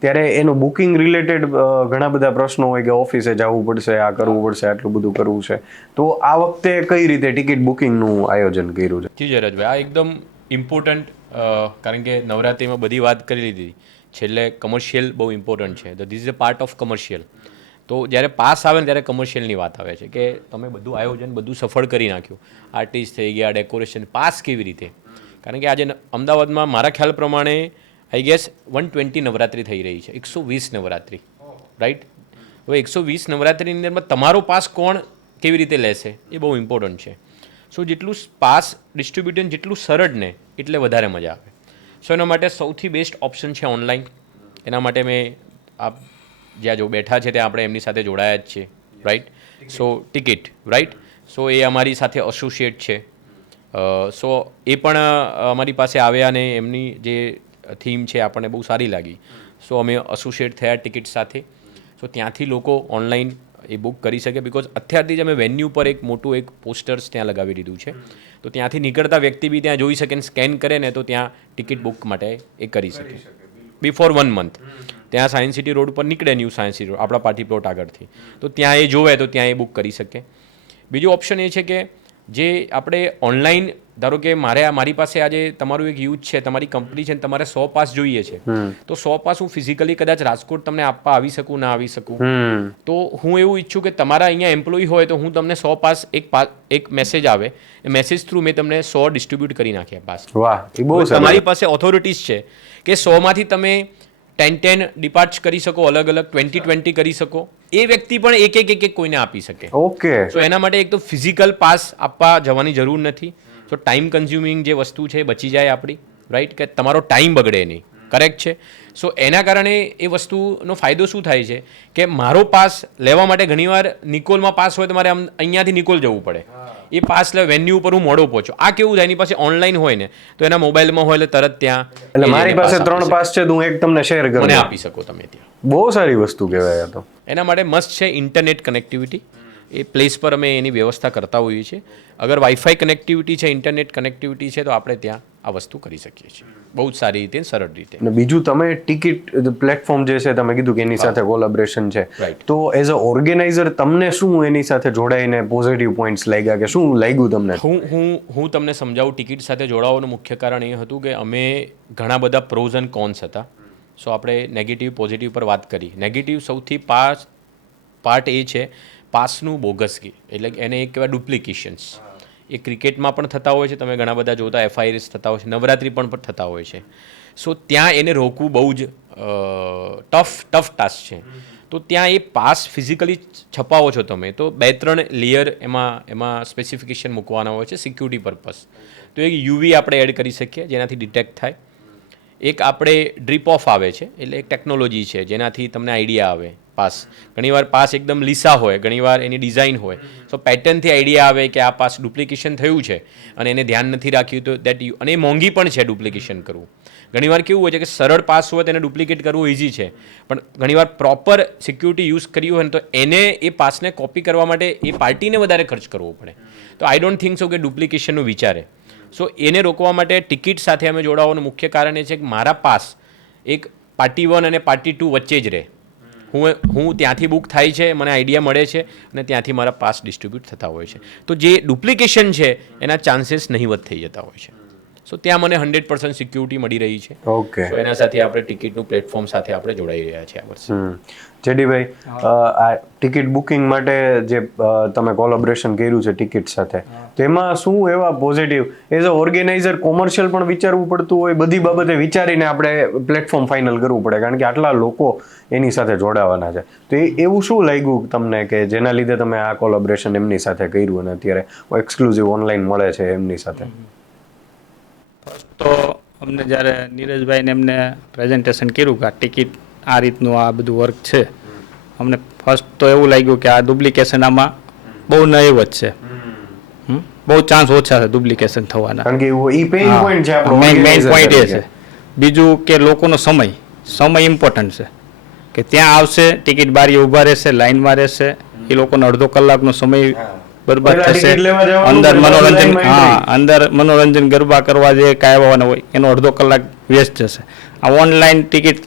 ત્યારે એનું બુકિંગ રિલેટેડ ઘણા બધા પ્રશ્નો હોય કે ઓફિસે જવું પડશે, આ કરવું પડશે, આટલું બધું કરવું છે. તો આ વખતે કઈ રીતે ટિકિટ બુકિંગનું આયોજન કર્યું છે? જી જયરાજભાઈ, આ એકદમ ઇમ્પોર્ટન્ટ, કારણ કે નવરાત્રિમાં બધી વાત કરી લીધી, છેલ્લે કમર્શિયલ બહુ ઇમ્પોર્ટન્ટ છે. તો this is a part of commercial. તો જ્યારે પાસ આવે ને ત્યારે કમર્શિયલની વાત આવે છે કે તમે બધું આયોજન બધું સફળ કરી નાખ્યું, આર્ટિસ્ટ થઈ ગયા, ડેકોરેશન, પાસ કેવી રીતે? કારણ કે આજે અમદાવાદમાં મારા ખ્યાલ પ્રમાણે આઈ ગેસ 120 નવરાત્રિ થઈ રહી છે, 120 નવરાત્રિ, રાઈટ. હવે 120 નવરાત્રિની અંદરમાં તમારો પાસ કોણ કેવી રીતે લેશે એ બહુ ઇમ્પોર્ટન્ટ છે. સો જેટલું પાસ ડિસ્ટ્રીબ્યુશન જેટલું સરળ ને એટલે વધારે મજા આવે. સો એના માટે સૌથી બેસ્ટ ઓપ્શન છે ઓનલાઈન. એના માટે મેં આપ જ્યાં જો બેઠા છે ત્યાં આપણે એમની સાથે જોડાયા જ છીએ, રાઈટ. સો ટિકિટ, રાઈટ. સો એ અમારી સાથે એસોસિએટ છે. સો એ પણ અમારી પાસે આવ્યા અને એમની જે થીમ છે આપણને બહુ સારી લાગી. સો અમે એસોસિએટ થયા ટિકિટ સાથે. સો ત્યાંથી લોકો ઓનલાઈન એ બુક કરી શકે. બિકોઝ અત્યારથી જ અમે વેન્યુ પર એક મોટું એક પોસ્ટર્સ ત્યાં લગાવી દીધું છે, તો ત્યાંથી નીકળતા વ્યક્તિ બી ત્યાં જોઈ શકે ને સ્કેન કરે ને તો ત્યાં ટિકિટ બુક માટે એ કરી શકે બિફોર 1 મંથ. ત્યાં સાયન્સ સિટી રોડ પર નીકળે, ન્યૂ સાયન્સ સિટી રોડ આપણા પાર્ટી પ્લોટ આગળથી, તો ત્યાં એ જોવે તો ત્યાં એ બુક કરી શકે. બીજું ઓપ્શન એ છે કે જે આપણે ઓનલાઈન, ધારો કે મારી પાસે આજે તમારું એક યુથ છે, તમારી કંપની છે, તમારે 100 પાસ જોઈએ છે, તો 100 પાસ હું ફિઝિકલી કદાચ રાજકોટ તમને આપવા આવી શકું ના આવી શકું, તો હું એવું ઈચ્છું કે તમારા અહીંયા એમ્પ્લોય હોય તો હું તમને 100 પાસ એક મેસેજ આવે, એ મેસેજ થ્રુ મેં તમને 100 ડિસ્ટ્રીબ્યુટ કરી નાખ્યા પાસ. વાહ, એ બહુ સરસ. તમારી પાસે ઓથોરિટીઝ છે કે 100માંથી તમે 10 ડિપાર્ટ કરી શકો, અલગ અલગ 20 કરી શકો. એ વ્યક્તિ પણ એક કોઈને આપી શકે. ઓકે. સો એના માટે એક તો ફિઝિકલ પાસ આપવા જવાની જરૂર નથી. સો ટાઈમ કન્ઝ્યુમિંગ જે વસ્તુ છે એ બચી જાય આપણી, રાઈટ, કે તમારો ટાઈમ બગડે નહીં. કરેક્ટ છે. સો એના કારણે એ વસ્તુનો ફાયદો શું થાય છે કે મારો પાસ લેવા માટે ઘણીવાર નિકોલમાં પાસ હોય તો મારે અહીંયાથી નિકોલ જવું પડે. એ પાસ લે વેન્યુ ઉપર હું મોડો પહોંચો. આ કેવું થાય, એની પાસે ઓનલાઈન હોય ને તો એના મોબાઈલમાં હોય એટલે તરત ત્યાં એટલે મારી પાસે 3 પાસ છે તો હું એક તમને શેર કરું, મને આપી શકો તમે ત્યાં. બહુ સારી વસ્તુ કહેવાય આ તો. એના માટે મસ્ત છે ઇન્ટરનેટ કનેક્ટિવિટી. એ પ્લેસ પર અમે એની વ્યવસ્થા કરતા હોઈએ છીએ. અગર વાઈફાઈ કનેક્ટિવિટી છે, ઇન્ટરનેટ કનેક્ટિવિટી છે, તો આપણે ત્યાં આ વસ્તુ કરી શકીએ છીએ બહુ જ સારી રીતે, સરળ રીતે. અને બીજું તમે ટિકિટ પ્લેટફોર્મ જે છે તમે કીધું કે એની સાથે કોલેબોરેશન છે, Right. તો એઝ અ ઓર્ગેનાઇઝર તમને શું એની સાથે જોડાઈને પોઝિટિવ પોઈન્ટ્સ લાગ્યા કે શું લાગ્યું તમને? હું તમને સમજાવું. ટિકિટ સાથે જોડાવાનું મુખ્ય કારણ એ હતું કે અમે ઘણા બધા પ્રોઝ એન્ડ કોન્સ હતા. સો આપણે નેગેટિવ પોઝિટિવ પર વાત કરી. નેગેટિવ સૌથી પાર્ટ એ છે પાસનું બોગસગી, એટલે કે એને એક કહેવાય ડુપ્લિકેશન્સ. એ ક્રિકેટમાં પણ થતા હોય છે, તમે ઘણા બધા જોતા FIRs થતા હોય છે, નવરાત્રિ પણ થતા હોય છે. સો ત્યાં એને રોકવું બહુ જ ટફ ટાસ્ક છે. તો ત્યાં એ પાસ ફિઝિકલી છપાવો છો તમે તો 2-3 લેયર એમાં સ્પેસિફિકેશન મૂકવાના હોય છે સિક્યુરિટી પર્પઝ. તો એક UV આપણે એડ કરી શકીએ જેનાથી ડિટેક્ટ થાય. એક આપણે ડ્રીપ ઓફ આવે છે, એટલે એક ટેકનોલોજી છે જેનાથી તમને આઈડિયા આવે પાસ. ઘણીવાર પાસ એકદમ લીસા હોય, ઘણીવાર એની ડિઝાઇન હોય, સો પેટર્નથી આઈડિયા આવે કે આ પાસ ડુપ્લિકેશન થયું છે અને એને ધ્યાન નથી રાખ્યું તો અને એ મોંઘી પણ છે ડુપ્લિકેશન કરવું. ઘણીવાર કેવું હોય છે કે સરળ પાસ હોય તેને ડુપ્લિકેટ કરવું ઇઝી છે, પણ ઘણીવાર પ્રોપર સિક્યુરિટી યુઝ કરી હોય ને તો એને એ પાસને કોપી કરવા માટે એ પાર્ટીને વધારે ખર્ચ કરવો પડે. તો આઈ ડોન્ટ થિંક સો કે ડુપ્લિકેશનનું વિચારે. સો એને રોકવા માટે ટિકિટ સાથે અમે જોડાવાનું મુખ્ય કારણ એ છે કે મારા પાસ એક પાર્ટી 1 અને પાર્ટી 2 વચ્ચે જ રહે. હું ત્યાંથી બુક થાય છે, મને આઈડિયા મળે છે અને ત્યાંથી મારા પાસ ડિસ્ટ્રીબ્યુટ થતા હોય છે. તો જે ડુપ્લિકેશન છે એના ચાન્સીસ નહીવત થઈ જતા હોય છે. સો ત્યાં મને 100% સિક્યુરિટી મળી રહી છે. ઓકે. તો એના સાથે આપણે ટિકિટનું પ્લેટફોર્મ સાથે આપણે જોડાઈ રહ્યા છીએ આ વર્ષે. જેડીભાઈ, આ ટિકિટ બુકિંગ માટે જે તમે કોલેબોરેશન કર્યું છે ટિકિટ સાથે, તો એમાં શું એવા positive as a organiser commercial પણ વિચારવું પડતું હોય, બધી બાબતે વિચારીને આપણે પ્લેટફોર્મ ફાઇનલ કરવું પડે કારણ કે આટલા લોકો એની સાથે જોડાવાના છે, તો એવું શું લાગ્યું તમને કે જેના લીધે તમે આ કોલેબોરેશન એમની સાથે કર્યું અને અત્યારે એક્સક્લુઝિવ ઓનલાઈન મળે છે એમની સાથે? તો અમને જ્યારે નીરજભાઈને એમને પ્રેઝન્ટેશન કર્યું કે આ ટિકિટ આ રીતનું આ બધું વર્ક છે, અમને ફર્સ્ટ તો એવું લાગ્યું કે આ ડુપ્લિકેશન આમાં બહુ નહીવત છે, બહુ ચાન્સ ઓછા છે ડુપ્લિકેશન થવાના. કારણ કે એ પેઇન પોઈન્ટ છે આપણો, મેઇન પોઈન્ટ એ છે. બીજું કે લોકોનો સમય ઇમ્પોર્ટન્ટ છે કે ત્યાં આવશે, ટિકિટ બારીએ ઊભા રહેશે, લાઈનમાં રહેશે, એ લોકોનો અડધો કલાકનો સમય બરબાદ થશે. અંદર મનોરંજન ગરબા કરવા જે કાંઈ આવવાના હોય એનો અડધો કલાક વેસ્ટ જશે. આ ઓનલાઈન ટિકિટ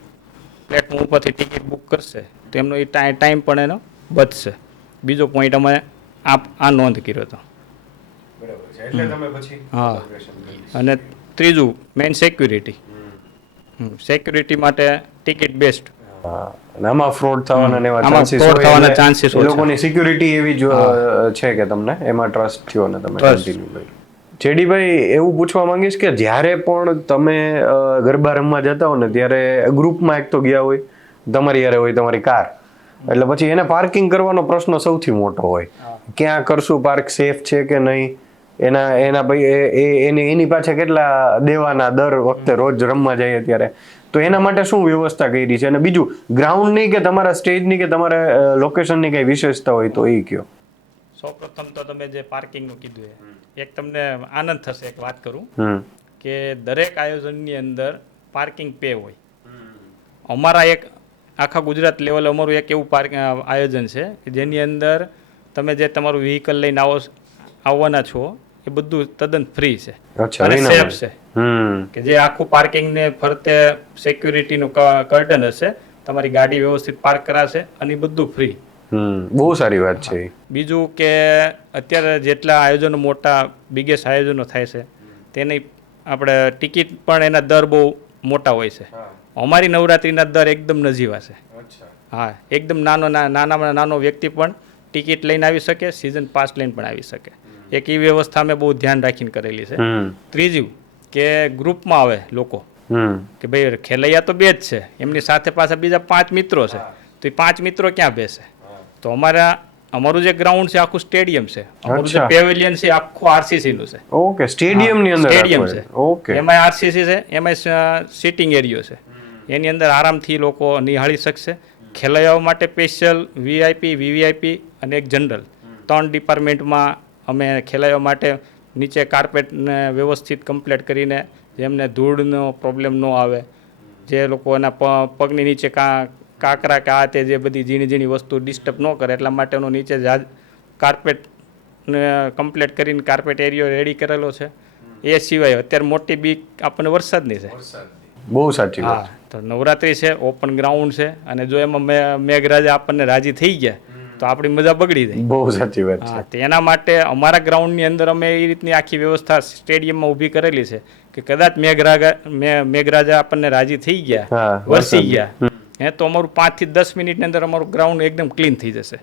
પ્લેટફોર્મ ઉપરથી ટિકિટ બુક કરશે તો એમનો એ ટાઈમ પણ એનો બચશે. બીજો પોઈન્ટ અમે આ નોંધ કર્યો હતો. હા, અને ત્રીજું મેઇન સિક્યુરિટી માટે ટિકિટ બેસ્ટ. આમાં ફ્રોડ થવાના એવા ચાન્સીસ હોય, લોકોની સિક્યુરિટી એવી છે કે તમને એમાં ટ્રસ્ટ થયો ને તમે કન્ટિન્યુ કર્યું. જેડીભાઈ, એવું પૂછવા માંગીશ કે જ્યારે પણ તમે ગરબા રમવા જતા હો ને ત્યારે ગ્રુપમાં એક તો ગયા હોય, તમારી યારે હોય તમારી કાર, એટલે પછી એને પાર્કિંગ કરવાનો પ્રશ્ન સૌથી મોટો હોય. ક્યાં કરશું પાર્ક, સેફ છે કે નહીં, એની પાછળ કેટલા દેવાના દર વખતે રોજ રમવા જઈએ ત્યારે, તો એના માટે શું વ્યવસ્થા કરી છે? અને બીજું ગ્રાઉન્ડની કે તમારા સ્ટેજની કે તમારા લોકેશનની કઈ વિશેષતા હોય તો એ કયો. સૌપ્રથમ તો તમે જે પાર્કિંગનું કીધું એક તમને આનંદ થશે. એક વાત કરું કે દરેક આયોજનની અંદર પાર્કિંગ પે હોય. અમારા એક આખા ગુજરાત લેવલે અમારું એક એવું આયોજન છે કે જેની અંદર તમે જે તમારું વ્હીકલ લઈને આવવાના છો એ બધું તદ્દન ફ્રી છે અચ્છા, અને વિનામૂલ્યે. સેફ છે. હમ કે જે આખું પાર્કિંગને ફરતે સિક્યુરિટીનું કર્ટન હશે, તમારી ગાડી વ્યવસ્થિત પાર્ક કરાશે અને એ બધું ફ્રી. બહુ સારી વાત છે. બીજું કે અત્યારે જેટલા આયોજનો મોટા બિગેસ્ટ આયોજનો થાય છે તેની આપણે ટિકિટ પણ એના દર બહુ મોટા હોય છે. અમારી નવરાત્રિના દર એકદમ નજીવા છે. હા, એકદમ નાનામાં નાનો વ્યક્તિ પણ ટિકિટ લઈને આવી શકે, સિઝન પાસ લઈને પણ આવી શકે. એક એ વ્યવસ્થા અમે બહુ ધ્યાન રાખીને કરેલી છે. ત્રીજું કે ગ્રુપમાં આવે લોકો કે ભાઈ ખેલૈયા તો 2 જ છે, એમની સાથે પાછા બીજા 5 મિત્રો છે, તો એ 5 મિત્રો ક્યાં બેસે? તો અમારું જે ગ્રાઉન્ડ છે આખું સ્ટેડિયમ છે, અમારું જે અચ્છા. પેવેલિયન છે આખું આરસીસી નું છે. ઓકે, સ્ટેડિયમ ની અંદર સ્ટેડિયમ રાખો છે. છે. ઓકે, એમાં આરસીસી છે, એમાં સિટિંગ એરિયો છે, એની અંદર આરામથી લોકો નિહાળી શકશે. ખેલૈયાઓ માટે સ્પેશિયલ વીઆઈપી, વીવીઆઈપી અને એક જનરલ 3 ડિપાર્ટમેન્ટમાં અમે ખેલૈયાઓ માટે નીચે કાર્પેટને વ્યવસ્થિત કમ્પ્લીટ કરીને જેમને ધૂળનો પ્રોબ્લેમ ન આવે, જે લોકોના પગની નીચે કાંકરા કે આ તે જે બધી ઝીણી ઝીણી વસ્તુ ડિસ્ટર્બ ન કરે એટલા માટેનો નીચે કાર્પેટ કમ્પ્લીટ કરીને કાર્પેટ એરિયો રેડી કરેલો છે. એ સિવાય અત્યારે મોટી બીક આપણને વરસાદની છે. બહુ સાચી વાત. હા, તો નવરાત્રિ છે, ઓપન ગ્રાઉન્ડ છે, અને જો એમાં મેઘરાજા આપણને રાજી થઈ ગયા તો આપણી મજા બગડી જાય. બહુ સાચી વાત છે. હા, તેના માટે અમારા ગ્રાઉન્ડની અંદર અમે એ રીતની આખી વ્યવસ્થા સ્ટેડિયમમાં ઊભી કરેલી છે કે કદાચ મેઘરાજા આપણને રાજી થઈ ગયા, હા, વરસી ગયા તો અમારું 5 થી 10 મિનિટની અંદર અમારું ગ્રાઉન્ડ એકદમ ક્લીન થઈ જશે.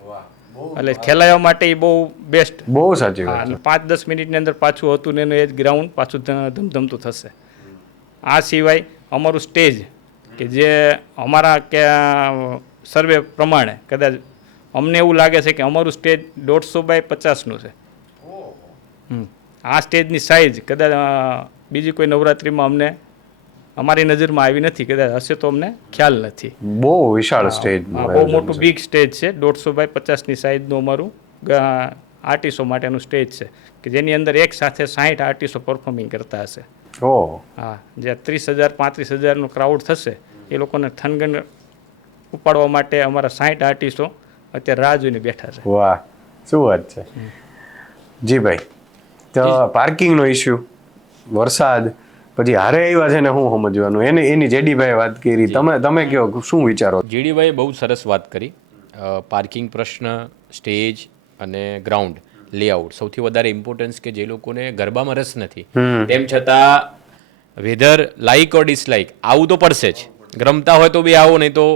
એટલે ખેલાડીઓ માટે એ બહુ બેસ્ટ. બહુ સાચી વાત. એટલે 5-10 મિનિટની અંદર પાછું હતું ને એનું એ જ ગ્રાઉન્ડ પાછું ધમધમતું થશે. આ સિવાય અમારું સ્ટેજ કે જે અમારા કે સર્વે પ્રમાણે કદાચ અમને એવું લાગે છે કે અમારું સ્ટેજ 150 બાય 50નું છે. આ સ્ટેજની સાઇઝ કદાચ બીજી કોઈ નવરાત્રિમાં અમને અમારી નજરમાં આવી નથી, કદાચ હશે તો અમને ખ્યાલ નથી. બહુ વિશાળ સ્ટેજ. બહુ મોટું બિગ સ્ટેજ છે, 150 બાય 50ની સાઇઝનું અમારું આર્ટિસ્ટો માટેનું સ્ટેજ છે કે જેની અંદર એક સાથે 60 આર્ટિસ્ટો પરફોર્મિંગ કરતા હશે. ઓહ, હા, જે 30,000-35,000નું ક્રાઉડ થશે એ લોકોને થનગન ઉપાડવા માટે અમારા 60 આર્ટિસ્ટો અત્યારે રાહ જોઈને બેઠા છે. વાહ, શું વાત છે. જી ભાઈ, તો પાર્કિંગનો ઇશ્યુ, વરસાદ, પછી હારે આવ્યા છે ને શું સમજવાનું, એની જેડીભાઈ વાત કરી, તમે કહો શું વિચારો? જીડીભાઈએ બહુ સરસ વાત કરી. પાર્કિંગ પ્રશ્ન, સ્ટેજ અને ગ્રાઉન્ડ લેઆઉટ, સૌથી વધારે ઇમ્પોર્ટન્સ કે જે લોકોને ગરબામાં રસ નથી તેમ છતાં વેધર લાઇક ઓર ડિસલાઇક આવવું તો પડશે જ. રમતા હોય તો બી આવો, નહીં તો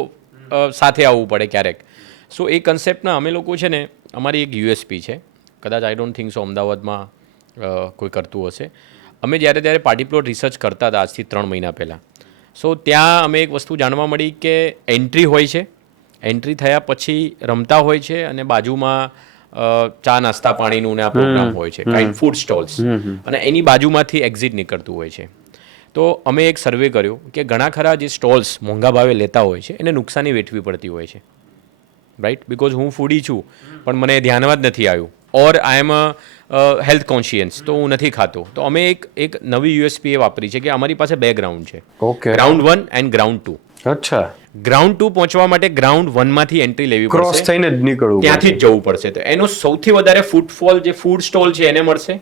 સાથે આવવું પડે ક્યારેક. સો એ કન્સેપ્ટના અમે લોકો છે ને, અમારી એક યુએસપી છે, કદાચ આઈ ડોન્ટ થિંક સો અમદાવાદમાં કોઈ કરતું હશે. અમે જ્યારે પાર્ટી પ્લોટ રિસર્ચ કરતા હતા આજથી 3 મહિના પહેલાં, સો ત્યાં અમે એક વસ્તુ જાણવા મળી કે એન્ટ્રી હોય છે, એન્ટ્રી થયા પછી રમતા હોય છે અને બાજુમાં ચા નાસ્તા પાણીનું ને આ પ્રોગ્રામ હોય છે, કાઇન્ડ ફૂડ સ્ટોલ્સ, અને એની બાજુમાંથી એક્ઝિટ નીકળતું હોય છે. તો અમે એક સર્વે કર્યો કે ઘણા ખરા જે સ્ટોલ્સ મોંઘા ભાવે લેતા હોય છે એને નુકસાની વેઠવી પડતી હોય છે, રાઈટ? બિકોઝ હું ફૂડી છું પણ મને ધ્યાનમાં જ નથી આવ્યું, ઓર આઈ એમ હેલ્થ કોન્શિયન્સ, તો હું નથી ખાતો. તો અમે એક નવી યુએસપી એ વાપરી છે કે અમારી પાસે 2 ગ્રાઉન્ડ છે, ઓકે, ગ્રાઉન્ડ 1 એન્ડ ગ્રાઉન્ડ 2. અચ્છા, ગ્રાઉન્ડ 2 પહોંચવા માટે ગ્રાઉન્ડ 1 માંથી એન્ટ્રી લેવી ક્રોસ પડશે, થઈને જ નીકળવું, ત્યાંથી જ જવું પડશે. તો એનો સૌથી વધારે ફૂટફોલ જે ફૂડ સ્ટોલ છે એને મળશે,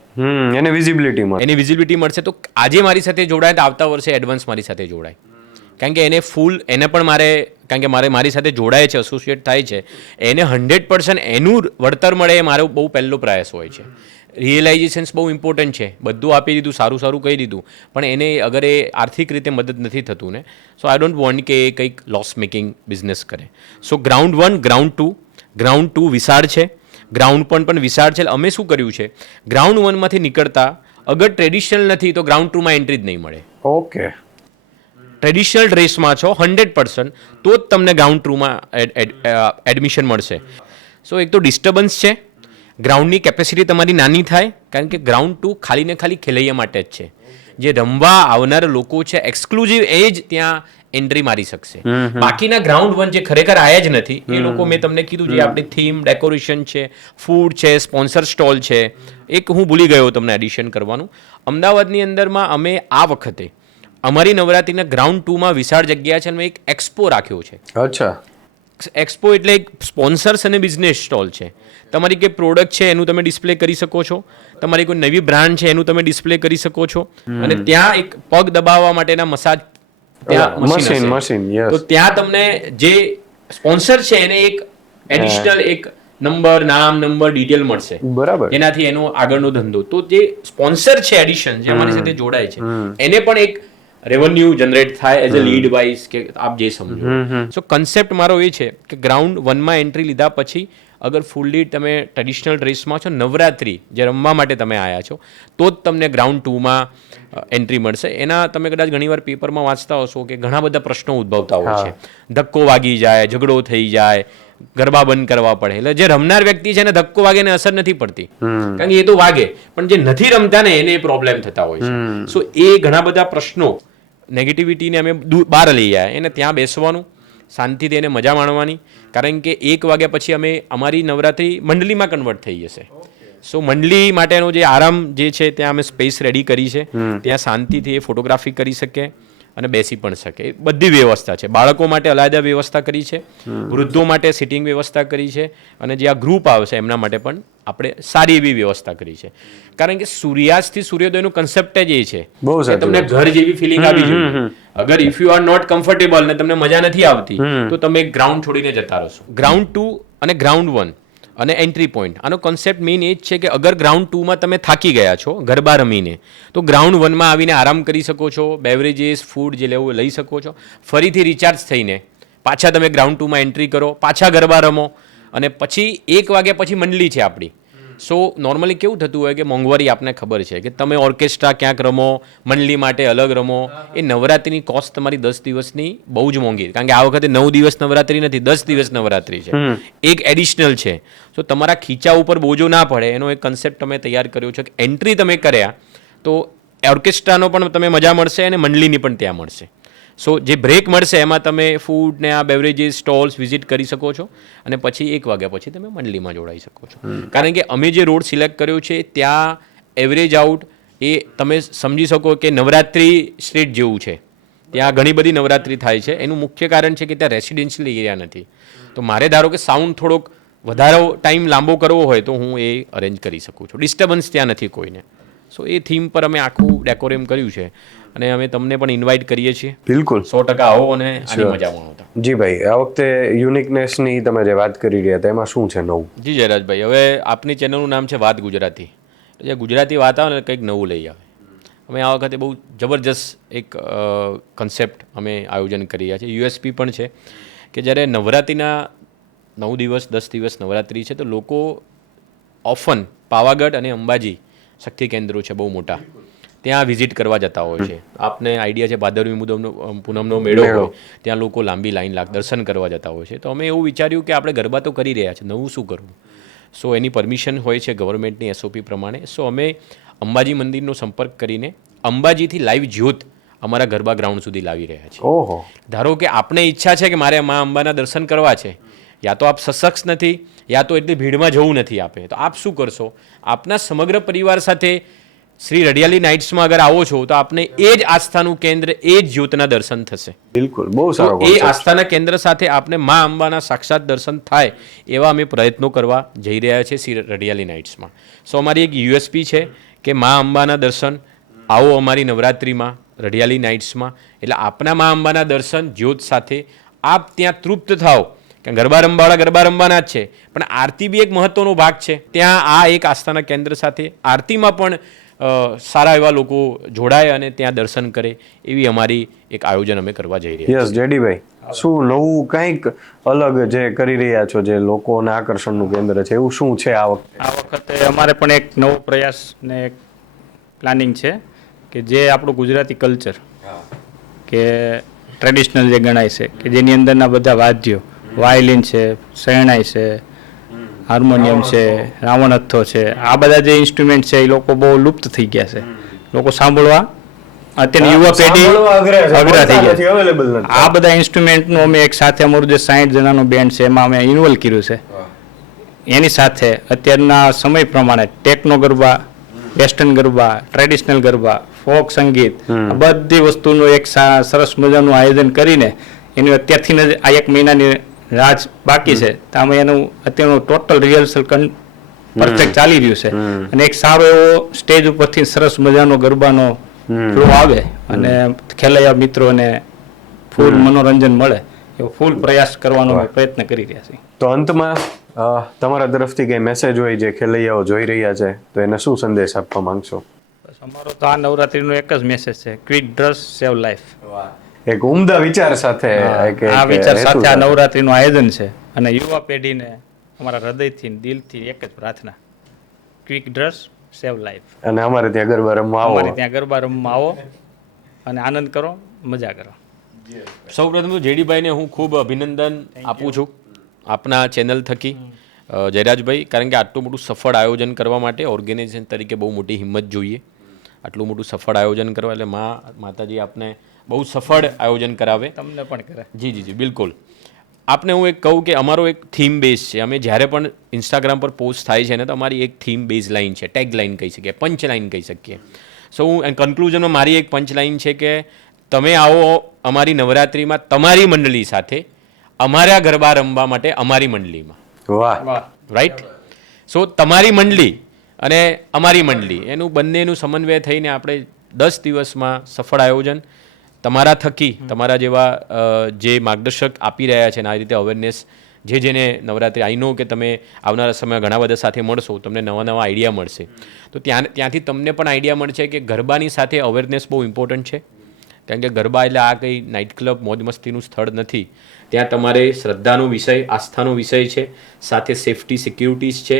એને વિઝિબિલિટી મળે, એની વિઝિબિલિટી મળશે. તો આજે મારી સાથે જોડાય તો આવતા વર્ષે એડવાન્સ મારી સાથે જોડાય, કારણ કે એને પણ કારણ કે મારી સાથે જોડાય છે, એસોસિએટ થાય છે, એને 100% એનું વળતર મળે એ મારો બહુ પહેલો પ્રયાસ હોય છે. રિયલાઇઝેશન્સ બહુ ઇમ્પોર્ટન્ટ છે, બધું આપી દીધું, સારું કહી દીધું, પણ એને અગર એ આર્થિક રીતે મદદ નથી થતું ને, સો આઈ ડોન્ટ વોન્ટ કે એ કંઈક લોસ મેકિંગ બિઝનેસ કરે. સો ગ્રાઉન્ડ 1, ગ્રાઉન્ડ 2 વિશાળ છે, ગ્રાઉન્ડ પણ વિશાળ છે. અમે શું કર્યું છે, ગ્રાઉન્ડ 1માંથી નીકળતા અગર ટ્રેડિશનલ નથી તો ગ્રાઉન્ડ 2માં એન્ટ્રી જ નહીં મળે. ઓકે, ટ્રેડિશનલ ડ્રેસમાં છો 100% તો જ તમને ગ્રાઉન્ડ 2માં એડમિશન મળશે. સો એક તો ડિસ્ટર્બન્સ છે, ગ્રાઉન્ડની કેપેસિટી તમારી નાની થાય, કારણ કે ગ્રાઉન્ડ 2 ખાલી ને ખાલી ખેલૈયા માટે જ છે. જે રમવા આવનાર લોકો છે એક્સક્લુઝિવ એ જ ત્યાં એન્ટ્રી મારી શકશે. બાકીના ગ્રાઉન્ડ 1 જે ખરેખર આયા જ નથી એ લોકો, મેં તમને કીધું જે આપણી થીમ, ડેકોરેશન છે, ફૂડ છે, સ્પોન્સર સ્ટોલ છે. એક હું ભૂલી ગયો તમને એડિશન કરવાનું, અમદાવાદની અંદરમાં અમે આ વખતે અમારી નવરાત્રિના ગ્રાઉન્ડ 2માં વિશાળ જગ્યા છે અને એક એક્સપો રાખ્યો છે. અચ્છા. એક્સપો એટલે એક સ્પોન્સર્સ અને બિઝનેસ સ્ટોલ છે. તમારી કોઈ પ્રોડક્ટ છે એનું તમે ડિસ્પ્લે કરી શકો છો, તમારી કોઈ નવી બ્રાન્ડ છે એનું તમે ડિસ્પ્લે કરી શકો છો, અને ત્યાં એક પગ દબાવવા માટેના મસાજ મશીન તો ત્યાં તમને જે સ્પોન્સર છે એને એક એડિશનલ એક નામ નંબર ડિટેલ મળશે, બરાબર, એનાથી એનો આગળનો ધંધો. તો જે સ્પોન્સર છે એડિશન જે અમારી સાથે જોડાય છે એને પણ એક રેવન્યુ જનરેટ થાય એઝ અ લીડ વાઇઝ કે આપ જે સમજો. સો કન્સેપ્ટ મારો એ છે કે ગ્રાઉન્ડ 1માં એન્ટ્રી લીધા પછી અગર ફૂલ્લી તમે ટ્રેડિશનલ ડ્રેસમાં છો, નવરાત્રી જે રમવા માટે તમે આવ્યા છો, તો જ તમને ગ્રાઉન્ડ 2માં એન્ટ્રી મળશે. એના તમે કદાચ ઘણીવાર પેપરમાં વાંચતા હશો કે ઘણા બધા પ્રશ્નો ઉદ્ભવતા હોય છે, ધક્કો વાગી જાય, ઝઘડો થઈ જાય, ગરબા બંધ કરવા પડે. એટલે જે રમનાર વ્યક્તિ છે એને ધક્કો વાગે ને અસર નથી પડતી, કારણ કે એ તો વાગે, પણ જે નથી રમતા ને એને પ્રોબ્લેમ થતા હોય છે. સો એ ઘણા બધા પ્રશ્નો નેગેટિવિટીને અમે બહાર લઈ આવ્યા. એને ત્યાં બેસવાનું, શાંતિથી એને મજા માણવાની, કારણ કે 1 વાગ્યા પછી અમે અમારી નવરાત્રી મંડલીમાં કન્વર્ટ થઈ જશે. સો મંડલી માટેનો જે આરામ જે છે ત્યાં અમે સ્પેસ રેડી કરી છે, ત્યાં શાંતિથી એ ફોટોગ્રાફી કરી શકે અને બેસી પણ શકે. બધી વ્યવસ્થા છે. બાળકો માટે અલાયદા વ્યવસ્થા કરી છે, વૃદ્ધો માટે સિટિંગ વ્યવસ્થા કરી છે, અને જે આ ગ્રુપ આવશે એમના માટે પણ આપણે સારી એવી વ્યવસ્થા કરી છે. કારણ કે સૂર્યાસ્તથી સૂર્યોદયનો કન્સેપ્ટ જ એ છે કે તમને ઘર જેવી ફિલિંગ આવી જોઈએ. અગર if you are not comfortable ને તમને મજા નથી આવતી તો તમે ગ્રાઉન્ડ છોડીને જતા રહેશો. ગ્રાઉન્ડ 2 અને ગ્રાઉન્ડ 1 અને એન્ટ્રી પોઈન્ટ, આનો કોન્સેપ્ટ મેઇન એ જ છે કે અગર ગ્રાઉન્ડ 2માં તમે થાકી ગયા છો ગરબા રમીને, તો ગ્રાઉન્ડ 1માં આવીને આરામ કરી શકો છો, બેવરેજીસ ફૂડ જે લેવું લઈ શકો છો, ફરીથી રિચાર્જ થઈને પાછા તમે ગ્રાઉન્ડ 2માં એન્ટ્રી કરો, પાછા ગરબા રમો, અને પછી 1 વાગ્યા પછી મંડળી છે આપણી. સો નોર્મલી કેવું થતું હોય કે મોંઘવારી આપને ખબર છે કે તમે ઓર્કેસ્ટ્રા ક્યાંક રમો, મંડળી માટે અલગ રમો, એ નવરાત્રિની કોસ્ટ તમારી 10 દિવસની બહુ જ મોંઘી, કારણ કે આ વખતે 9 દિવસ નવરાત્રી નથી, 10 દિવસ નવરાત્રી છે, એક એડિશનલ છે. સો તમારા ખીચા ઉપર બોજો ના પડે એનો એક કન્સેપ્ટ તમે તૈયાર કર્યો છે કે એન્ટ્રી તમે કર્યા તો ઓર્કેસ્ટ્રાનો પણ તમે મજા મળશે અને મંડળીની પણ ત્યાં મળશે. સો જે બ્રેક મળશે એમાં તમે ફૂડ ને આ બેવરેજીસ સ્ટોલ્સ વિઝિટ કરી શકો છો, અને પછી 1 વાગ્યા પછી તમે મંડળીમાં જોડાઈ શકો છો. કારણ કે અમે જે રોડ સિલેક્ટ કર્યો છે ત્યાં એવરેજ આઉટ એ તમે સમજી શકો કે નવરાત્રી સ્ટ્રીટ જેવું છે. ત્યાં ઘણી બધી નવરાત્રી થાય છે. એનું મુખ્ય કારણ છે કે ત્યાં રેસિડેન્શિયલ એરિયા નથી. તો મારે ધારો કે સાઉન્ડ થોડોક વધારો ટાઈમ લાંબો કરવો હોય તો હું એ અરેન્જ કરી શકું છું. ડિસ્ટર્બન્સ ત્યાં નથી કોઈને. સો એ થીમ પર અમે આખું ડેકોરેમ કર્યું છે, અને અમે તમને પણ ઇન્વાઇટ કરીએ છીએ. બિલકુલ 100% આવો અને આની મજા માણો. જી ભાઈ, આ વખતે યુનિકનેસની તમે જે વાત કરી રહ્યા હતા એમાં શું છે નવું? જી જયરાજભાઈ, હવે આપની ચેનલનું નામ છે વાત ગુજરાતી. જે ગુજરાતી વાત આવે ને કંઈક નવું લઈ આવે. અમે આ વખતે બહુ જબરજસ્ત એક કન્સેપ્ટ અમે આયોજન કરી રહ્યા છીએ. યુએસપી પણ છે કે જ્યારે નવરાત્રિના 9 દિવસ 10 દિવસ નવરાત્રિ છે તો લોકો ઓફન પાવાગઢ અને અંબાજી શક્તિ કેન્દ્રો છે બહુ મોટા, ત્યાં વિઝિટ કરવા જતા હોય છે. આપને આઈડિયા છે ભાદરવી પૂનમનો મેળો હોય ત્યાં લોકો લાંબી લાઈન દર્શન કરવા જતા હોય છે. તો અમે એવું વિચાર્યું કે આપણે ગરબા તો કરી રહ્યા છે, નવું શું કરવું. સો એની પરમિશન હોય છે ગવર્મેન્ટની SOP પ્રમાણે. સો અમે અંબાજી મંદિરનો સંપર્ક કરીને અંબાજીથી લાઈવ જ્યોત અમારા ગરબા ગ્રાઉન્ડ સુધી લાવી રહ્યા છીએ. ઓહો. ધારો કે આપને ઈચ્છા છે કે મારે મા અંબાના દર્શન કરવા છે, યા તો આપ સશક્ત નથી, યા તો એટલી ભીડમાં જવું નથી આપે, તો આપ શું કરશો? આપના સમગ્ર પરિવાર સાથે શ્રી રડિયાલી નાઇટ્સમાં અગર આવો છો તો આપને એ જ આસ્થાનું કેન્દ્ર, એ જ જ્યોતના દર્શન થશે. બિલકુલ, બહુ સારો. એ આસ્થાના કેન્દ્ર સાથે આપને મા અંબાના સાક્ષાત દર્શન થાય એવા અમે પ્રયત્નો કરવા જઈ રહ્યા છીએ શ્રી રડિયાલી નાઇટ્સમાં. સો અમારી એક USP છે કે મા અંબાના દર્શન આવો અમારી નવરાત્રિમાં રડિયાલી નાઇટ્સમાં, એટલે આપના મા અંબાના દર્શન જ્યોત સાથે આપ ત્યાં તૃપ્ત થાઓ. કે ગરબા રમવાવાળા ગરબા રમવાના જ છે, પણ આરતી બી એક મહત્વનો ભાગ છે. ત્યાં આ એક આસ્થાના કેન્દ્ર સાથે આરતીમાં પણ સારા એવા લોકો જોડાય અને ત્યાં દર્શન કરે એવી અમારી એક આયોજન અમે કરવા જઈ રહ્યા છીએ. યસ જેડીભાઈ, શું નવું કંઈક અલગ જે કરી રહ્યા છો, જે લોકોના આકર્ષણનું કેન્દ્ર છે, એવું શું છે આ વખતે? આ વખતે અમારે પણ એક નવો પ્રયાસ ને એક પ્લાનિંગ છે કે જે આપણું ગુજરાતી કલ્ચર કે ટ્રેડિશનલ જે ગણાય છે કે જેની અંદરના બધા વાદ્યો, વાયોલિન છે, શરણાઈ છે, હાર્મોનિયમ છે, રાવણ હથ્થો છે, આ બધા જે ઇન્સ્ટ્રુમેન્ટ છે એ લોકો બહુ લુપ્ત થઈ ગયા છે. લોકો સાંભળવા અત્યારની યુવા પેઢી અઘરા થઈ ગયા. આ બધા ઇન્સ્ટ્રુમેન્ટનું અમે એક સાથે અમારું જે 60 જણાનું બેન્ડ છે એમાં અમે ઇન્વોલ્વ કર્યું છે. એની સાથે અત્યારના સમય પ્રમાણે techno garba, western garba, traditional garba, folk સંગીત આ બધી વસ્તુનું એક સરસ મજાનું આયોજન કરીને એનું અત્યારથી જ આ 1 મહિનાની રાહ બાકી છે તો અમે એનું અત્યારનું ટોટલ રિહર્સલ પરફેક્ટ ચાલી રહ્યું છે અને એક સારો એવો સ્ટેજ ઉપરથી સરસ મજાનો ગરબાનો ફ્લો આવે અને ખેલૈયા મિત્રોને ફૂલ મનોરંજન મળે એવો ફૂલ પ્રયાસ કરવાનો અમે પ્રયત્ન કરી રહ્યા છીએ. તો અંતમાં તમારા તરફથી કંઈ મેસેજ હોય જે ખેલૈયાઓ જોઈ રહ્યા છે તો એને શું સંદેશ આપવા માંગશો? બસ અમારો તો આ નવરાત્રીનો એક જ મેસેજ છે, ક્વિક ડ્રગ્સ સેવ લાઈફ. એક ઉમદા વિચાર સાથે આ વિચાર સાથે આ નવરાત્રીનું આયોજન છે અને યુવા પેઢીને અમારા હૃદયથી દિલથી એક જ પ્રાર્થના, ક્વિક ડ્રગ્સ સેવ લાઈફ. અને અમારે ત્યાં ગરબા રમવા આવો. અમારે ત્યાં ગરબા રમવા આવો અને આનંદ કરો, મજા કરો. સૌપ્રથમ તો જેડીભાઈને હું ખૂબ અભિનંદન આપું છું આપના ચેનલ થકી, જયરાજભાઈ, કારણ કે આટલું મોટું સફળ આયોજન કરવા માટે ઓર્ગેનાઇઝેશન તરીકે બહુ મોટી હિંમત જોઈએ. આટલું મોટું સફળ આયોજન કરવા એટલે માતાજી આપને બહુ સફળ આયોજન કરાવે. તમને પણ કરે. જી જી જી બિલકુલ. આપને હું એક કહું કે અમારો એક થીમ બેઝ છે. અમે જ્યારે પણ ઇન્સ્ટાગ્રામ પર પોસ્ટ થાય છે ને તો અમારી એક થીમ બેઝ લાઇન છે, ટેગ લાઇન કહી શકીએ, પંચ લાઇન કહી શકીએ. સો હું કન્ક્લુઝનમાં મારી એક પંચ લાઇન છે કે તમે આવો અમારી નવરાત્રિમાં તમારી મંડળી સાથે, અમારા ગરબા રમવા માટે અમારી મંડળીમાં. વાહ, રાઈટ. સો તમારી મંડળી અને અમારી મંડળી એનું બંનેનું સમન્વય થઈને આપણે 10 દિવસમાં સફળ આયોજન તમારા થકી, તમારા જેવા જે માર્ગદર્શક આપી રહ્યા છે ને આ રીતે અવેરનેસ જેને નવરાત્રિ, આઈ નો કે તમે આવનારા સમયમાં ઘણા બધા સાથે મળશો, તમને નવા નવા આઈડિયા મળશે. તો ત્યાંથી તમને પણ આઈડિયા મળશે કે ગરબાની સાથે અવેરનેસ બહુ ઇમ્પોર્ટન્ટ છે. કારણ કે ગરબા એટલે આ કંઈ નાઇટ ક્લબ મોજ મસ્તીનું સ્થળ નથી. ત્યાં તમારે શ્રદ્ધાનો વિષય, આસ્થાનો વિષય છે, સાથે સેફટી સિક્યુરિટીઝ છે.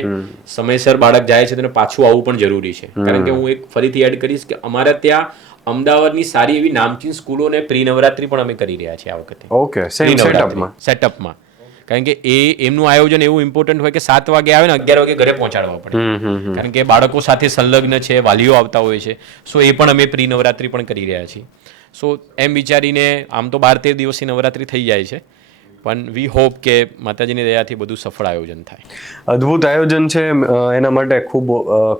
સમયસર બાળક જાય છે તેને પાછું આવવું પણ જરૂરી છે. કારણ કે હું એક ફરીથી એડ કરીશ કે અમારા ત્યાં અમદાવાદની સારી એવી નામચીન સ્કૂલોને પ્રી નવરાત્રી પણ અમે કરી રહ્યા છીએ આ વખતે. ઓકે, સેમ સેટઅપમાં. કારણ કે એમનું આયોજન એવું ઇમ્પોર્ટન્ટ હોય કે 7 વાગે આવે ને 11 વાગે ઘરે પહોંચાડવા પડે. કારણ કે બાળકો સાથે સંલગ્ન છે, વાલીઓ આવતા હોય છે. સો એ પણ અમે પ્રી નવરાત્રી પણ કરી રહ્યા છીએ. સો એમ વિચારીને આમ તો 12-13 દિવસની નવરાત્રી થઈ જાય છે, પણ વી હોપ કે માતાજીની દયાથી બધું સફળ આયોજન થાય. અદ્ભુત આયોજન છે, એના માટે ખૂબ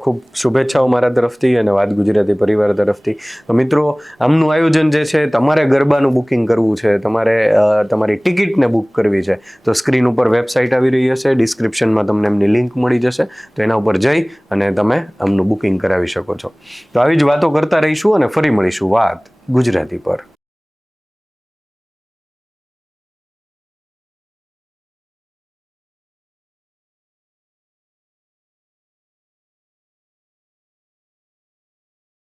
ખૂબ શુભેચ્છાઓ મારા તરફથી અને વાત ગુજરાતી પરિવાર તરફથી. મિત્રો, આમનું આયોજન જે છે, તમારે ગરબાનું બુકિંગ કરવું છે, તમારે તમારી ટિકિટને બુક કરવી છે તો સ્ક્રીન ઉપર વેબસાઇટ આવી રહી હશે, ડિસ્ક્રિપ્શનમાં તમને એમની લિંક મળી જશે, તો એના ઉપર જઈ અને તમે આમનું બુકિંગ કરાવી શકો છો. તો આવી જ વાતો કરતા રહીશું અને ફરી મળીશું વાત ગુજરાતી પર.